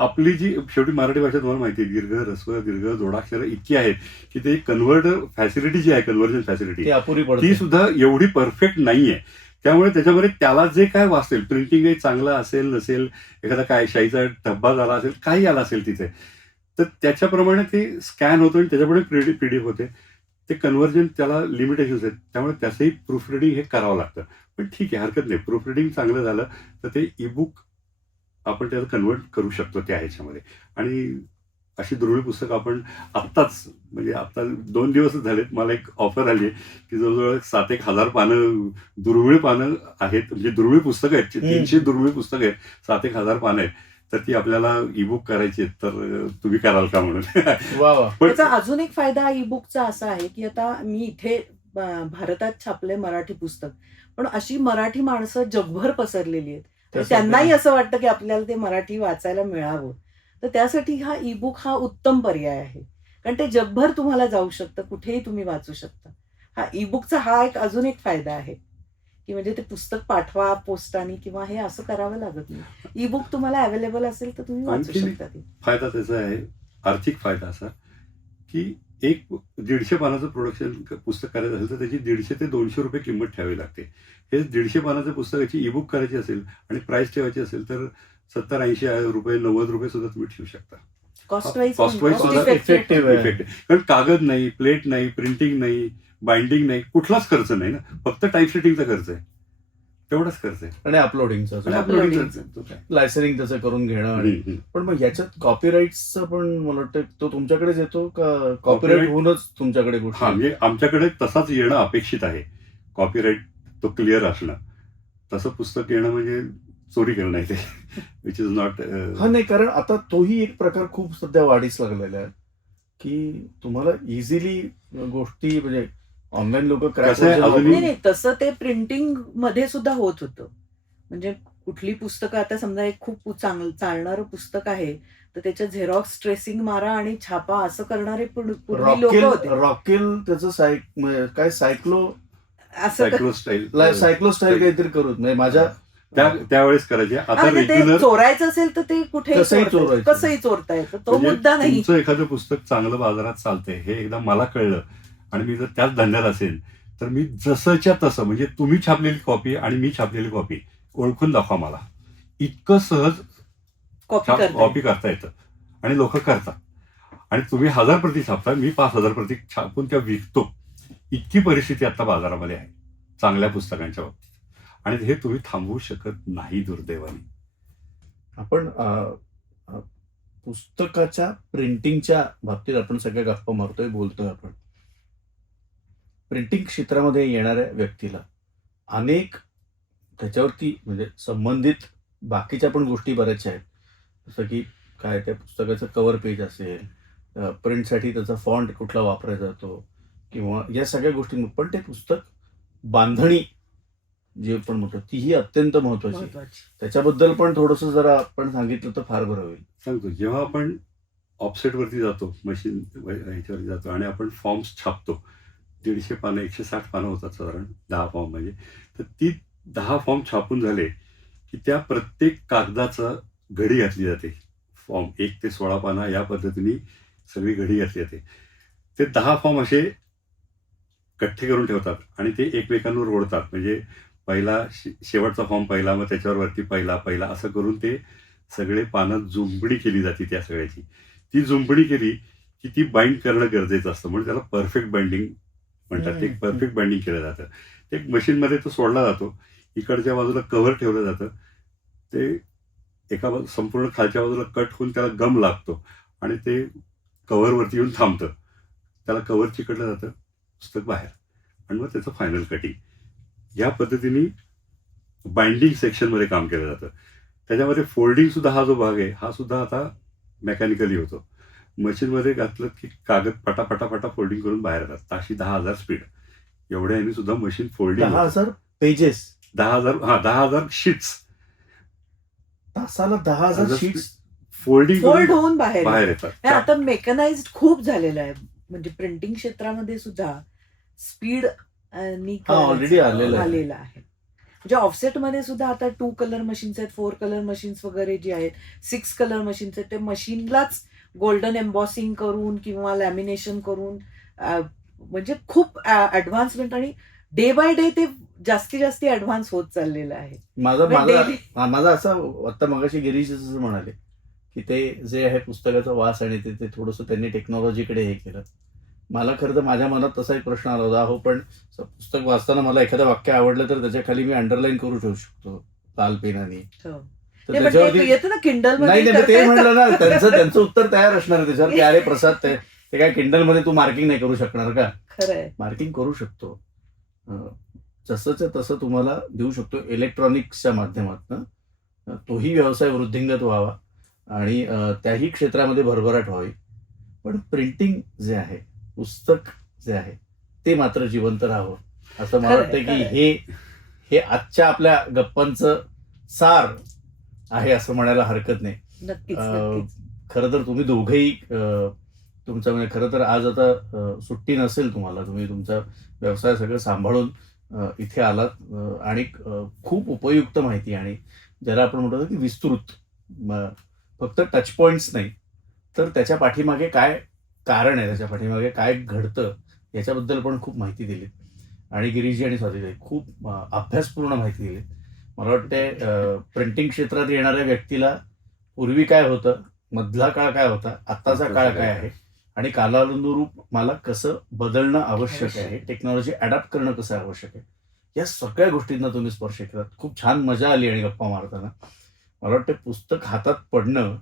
आपली जी शेवटी मराठी भाषा तुम्हाला माहिती आहे, दीर्घ, ऱ्हस्व, दीर्घ, जोडाक्षरं इतकी आहेत की ते कन्व्हर्टर फॅसिलिटी जी आहे, कन्व्हर्जन फॅसिलिटी, ती अपुरी ती पडते. सुद्धा एवढी परफेक्ट नाहीये. त्यामुळे त्याच्यामध्ये त्याला जे काय वाचेल, प्रिंटिंग चांगलं असेल नसेल, एखादा काय शाईचा धब्बा झाला असेल, काही आला असेल तिथे, तर त्याच्याप्रमाणे ते स्कॅन होतं आणि त्याच्यामुळे पीडीएफ होते. ते कन्व्हर्जन त्याला लिमिटेशन्स आहेत, त्यामुळे त्याचंही प्रूफ रिडिंग हे करावं लागतं. पण ठीक आहे, हरकत नाही. प्रूफ रिडिंग चांगलं झालं तर ते ईबुक आपण त्याला कन्व्हर्ट करू शकतो त्या ह्याच्यामध्ये. आणि अशी दुर्मिळ पुस्तकं आपण आत्ताच, म्हणजे आता 2 दिवसच झालेत, मला एक ऑफर आली आहे की जवळजवळ 7,000 पानं दुर्मिळ पानं आहेत, म्हणजे दुर्मिळ पुस्तकं आहेत, 300 दुर्मिळ पुस्तकं आहेत, 7,000 पानं आहेत, तर ती आपल्याला ईबुक करायची आहेत, तर तुम्ही कराल का म्हणून. वा वा. पण त्याचा अजून एक फायदा ई बुकचा असा आहे की आता मी इथे भारतात छापले मराठी पुस्तक, पण अशी मराठी माणसं जगभर पसरलेली आहेत आणि त्यांनाही असं वाटतं की आपल्याला ते मराठी वाचायला मिळावं. तर त्यासाठी हा ई बुक हा उत्तम पर्याय आहे, कारण ते जगभर तुम्हाला जाऊ शकतं, कुठेही तुम्ही वाचू शकता. हा ई बुकचा हा एक अजून एक फायदा आहे की म्हणजे ते पुस्तक पाठवा पोस्टाने किंवा हे असं करावं लागत नाही. ई बुक तुम्हाला अवेलेबल असेल तर तुम्ही वाचू आणखीन शकता ते. फायदा त्याचा आहे, आर्थिक फायदा असा की एक 150 पानाचं प्रोडक्शन पुस्तक करायचं असेल तर त्याची 150 ते 200 रुपये किंमत ठेवावी लागते. हे 150 पानाच्या पुस्तकाची ईबुक करायची असेल आणि प्राइस ठेवायची असेल तर 70-80 रुपये, 90 रुपये सुद्धा तुम्ही ठेवू शकता. कॉस्ट वाईज Cost wise सुद्धा effective आहे. इफेक्ट आहे. कारण कागद नाही, प्लेट नाही, प्रिंटिंग नाही, बाइंडिंग नाही, कुठलाच खर्च नाही ना, फक्त टाईप सेटिंगचा खर्च आहे, तेवढाच खर्च आहे. आणि अपलोडिंगचा आणि uploading uploading चा काय. लायसनिंग त्याचं करून घेणं. आणि हम्म. पण मग ह्याच्यात कॉपीराईटचा पण मला वाटतं तो तुमच्याकडेच येतो का, कॉपीराईट Copyright- होऊनच तुमच्याकडे गोष्टी हा, म्हणजे आमच्याकडे तसाच येणं अपेक्षित आहे, कॉपीराईट तो क्लिअर असणं. तसं पुस्तक येणं म्हणजे चोरी करणं आहे ते, विच इज नॉट. हा नाही, कारण आता तोही एक प्रकार खूप सध्या वाढीस लागलेला आहे की तुम्हाला इझिली गोष्टी म्हणजे ऑनलाईन लोक कसं आहे, अजूनही- नाही नाही, तसं ते प्रिंटिंग मध्ये सुद्धा होत होतं. म्हणजे कुठली पुस्तकं, आता समजा एक खूप चालणारं पुस्तक आहे तर त्याच्या झेरॉक्स ट्रेसिंग मारा आणि छापा असं करणारे पूर्वी लोक होते. रॉकेल त्याचं म्हणजे काय सायक्लो असं सायक्लो स्टाईल स्टाईल काहीतरी करू म्हणजे माझ्या त्यावेळेस करायचे. हा, आता म्हणजे ते रेग्युलर चोरायचं असेल तर ते कुठेही कसंही चोरता येतं, चोरायचं. कसंही चोरता येतं, तो मुद्दा नाही. तुमचं एखादं पुस्तक चांगलं बाजारात चालतंय हे एकदा मला कळलं आणि मी जर त्याच धंद्यात असेल तर मी जसंच्या तसं, म्हणजे तुम्ही छापलेली कॉपी आणि मी छापलेली कॉपी ओळखून दाखवा मला, इतकं सहज कॉपी करता येतं आणि लोक करतात. आणि तुम्ही 1000 प्रती छापता, मी 5000 प्रती छापून त्या विकतो. इतकी परिस्थिती आता बाजारामध्ये आहे चांगल्या पुस्तकांच्या बाबतीत, आणि हे तुम्ही थांबवू शकत नाही दुर्दैवाने. आपण पुस्तकाच्या प्रिंटिंगच्या बाबतीत आपण सगळ्या गप्पा मारतोय, बोलतोय. आपण प्रिंटिंग क्षेत्रामध्ये येणाऱ्या व्यक्तीला अनेक त्याच्यावरती म्हणजे संबंधित बाकीच्या पण गोष्टी बऱ्याचशा आहेत, जसं की काय त्या पुस्तकाचं कव्हर पेज असेल, प्रिंटसाठी त्याचा फॉन्ट कुठला वापरायचा जातो किंवा या सगळ्या गोष्टी. पण ते पुस्तक बांधणी जे पण म्हणतो तीही अत्यंत महत्वाची. महत्वाची. त्याच्याबद्दल पण थोडंसं जरा आपण सांगितलं तर फार बरं होईल. सांगतो, जेव्हा आपण ऑफसेटवरती जातो, मशीन ह्याच्यावरती जातो आणि आपण फॉर्म्स छापतो, 150 पानं 160 पानं होतात साधारण 10 फॉर्म म्हणजे. तर ती 10 फॉर्म छापून झाले की त्या प्रत्येक कागदाचा घडी घातली जाते. फॉर्म 1 ते 16 पानं या पद्धतीने सगळी घडी घातली जाते. ते 10 फॉर्म असे इकठ्ठे करून ठेवतात आणि ते एकमेकांवर ओढतात. म्हणजे पहिला शेवटचा फॉर्म पहिला, मग त्याच्यावर वरती पहिला असं करून ते सगळे पानं जुंपणी केली जाते. त्या सगळ्याची ती जुंपणी केली की ती बाइंड करणं गरजेचं असतं, म्हणून त्याला परफेक्ट बाइंडिंग म्हणतात. ते परफेक्ट बाइंडिंग केलं जातं. ते मशीनमध्ये तो सोडला जातो. इकडच्या बाजूला कव्हर ठेवलं जातं. ते एका संपूर्ण खालच्या बाजूला कट होऊन त्याला गम लागतो आणि ते कव्हरवरती येऊन थांबतं. त्याला कव्हर चिकटलं जातं, पुस्तक बाहेर, आणि मग त्याचं फायनल कटिंग. या पद्धतीने बाइंडिंग सेक्शनमध्ये काम केलं जातं. त्याच्यामध्ये फोल्डिंग सुद्धा हा जो भाग आहे हा सुद्धा आता मेकॅनिकली होतो. मशीनमध्ये घातलं की कागद पटापटा फोल्डिंग करून बाहेर येतात. ताशी 10,000 स्पीड, एवढ्या यांनी सुद्धा मशीन फोल्डिंग. 10,000 पेजेस, 10,000 शीट्स, तासाला 10,000 शीट्स फोल्ड होऊन बाहेर येतात. हे आता मेकनाइज्ड खूप झालेलं आहे. म्हणजे प्रिंटिंग क्षेत्रामध्ये सुद्धा स्पीड already आलेलं आहे. आलेला आहे. म्हणजे ऑफसेटमध्ये सुद्धा आता 2 कलर मशीन्स आहेत, 4 कलर मशीन्स वगैरे जी आहेत, 6 कलर मशीन्स आहेत, ते मशीनलाच गोल्डन एम्बॉसिंग करून किंवा लॅमिनेशन करून म्हणजे खूप ऍडव्हान्समेंट, आणि डे बाय डे ते जास्ती जास्ती ऍडव्हान्स होत चाललेलं आहे. माझा म्हणजे माझा daily- माझा असा आता मगाशी गिरीश जसं म्हणाले की ते जे आहे पुस्तकाचा वास आणि ते थोडंसं त्यांनी टेक्नॉलॉजीकडे हे केलं. मला खरं तर माझ्या मनात तसा एक प्रश्न आला होता, हो पण पुस्तक वाचताना मला एखादं वाक्य आवडलं तर त्याच्या खाली मी अंडरलाईन करू ठेवू शकतो लाल पेनाने. हो. तर नाही, पण ते येतं ना किंडल नाही नाही, ते म्हणलं ना, त्यांचं उत्तर तयार असणार आहे त्याच्यावर की अरे प्रसाद ते काय किंडल मध्ये तू मार्किंग नाही करू शकणार का? खरंय. मार्किंग करू शकतो. जसंच तसं तुम्हाला देऊ शकतो इलेक्ट्रॉनिक्सच्या माध्यमातून. तोही व्यवसाय वृद्धिंगत व्हावा आणि त्याही क्षेत्रामध्ये भरभराट व्हावी. पण प्रिंटिंग जे आहे, पुस्तक जे आहे, ते मात्र जिवंत राहावं असं मला खरंय, वाटतं की खरंय. हे आजच्या आपल्या गप्पांचं सार आहे असं म्हणायला हरकत नाही. नक्कीच नक्कीच. खरं तर तुम्ही दोघेही तुमचं म्हणजे खरं तर आज आता सुट्टी नसेल तुम्हाला, तुम्ही तुमचा व्यवसाय सगळं सांभाळून इथे आलात आणि खूप उपयुक्त माहिती आणि ज्याला आपण म्हणतो की विस्तृत, फक्त टच पॉइंट्स नाही तर त्याच्या पाठीमागे काय कारण आहे, त्याच्या पाठीमागे काय घडतं याच्याबद्दल पण खूप माहिती दिली. आणि गिरीशजी आणि स्वातीताई खूप अभ्यासपूर्ण माहिती दिली. मला वाटते प्रिंटिंग क्षेत्रात येणाऱ्या व्यक्तीला पूर्वी काय होतं, मधला काळ काय होता, आत्ताचा काळ काय आहे आणि कालानुरूप मला कसं बदलणं आवश्यक आहे, टेक्नॉलॉजी अडॅप्ट करणं कसं आवश्यक आहे, या सगळ्या गोष्टींना तुम्ही स्पर्श केलात. खूप छान मजा आली आणि गप्पा मारताना. मला वाटतं पुस्तक हातात पडणं,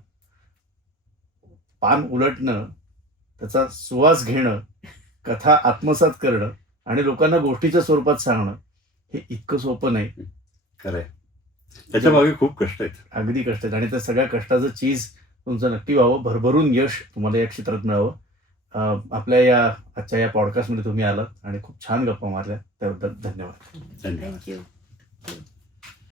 पान उलटणं, त्याचा सुवास घेणं, कथा आत्मसात करणं आणि लोकांना गोष्टीच्या स्वरूपात सांगणं हे इतकं सोपं नाही. खरंय, त्याच्या मागे खूप कष्ट आहेत. अगदी कष्ट आहेत आणि त्या सगळ्या कष्टाचं चीज तुमचं नक्की व्हावं, भरभरून यश तुम्हाला या क्षेत्रात मिळावं. आपल्या या आजच्या या पॉडकास्टमध्ये तुम्ही आलात आणि खूप छान गप्पा मारल्या, त्याबद्दल धन्यवाद. धन्यवाद. थँक्यू.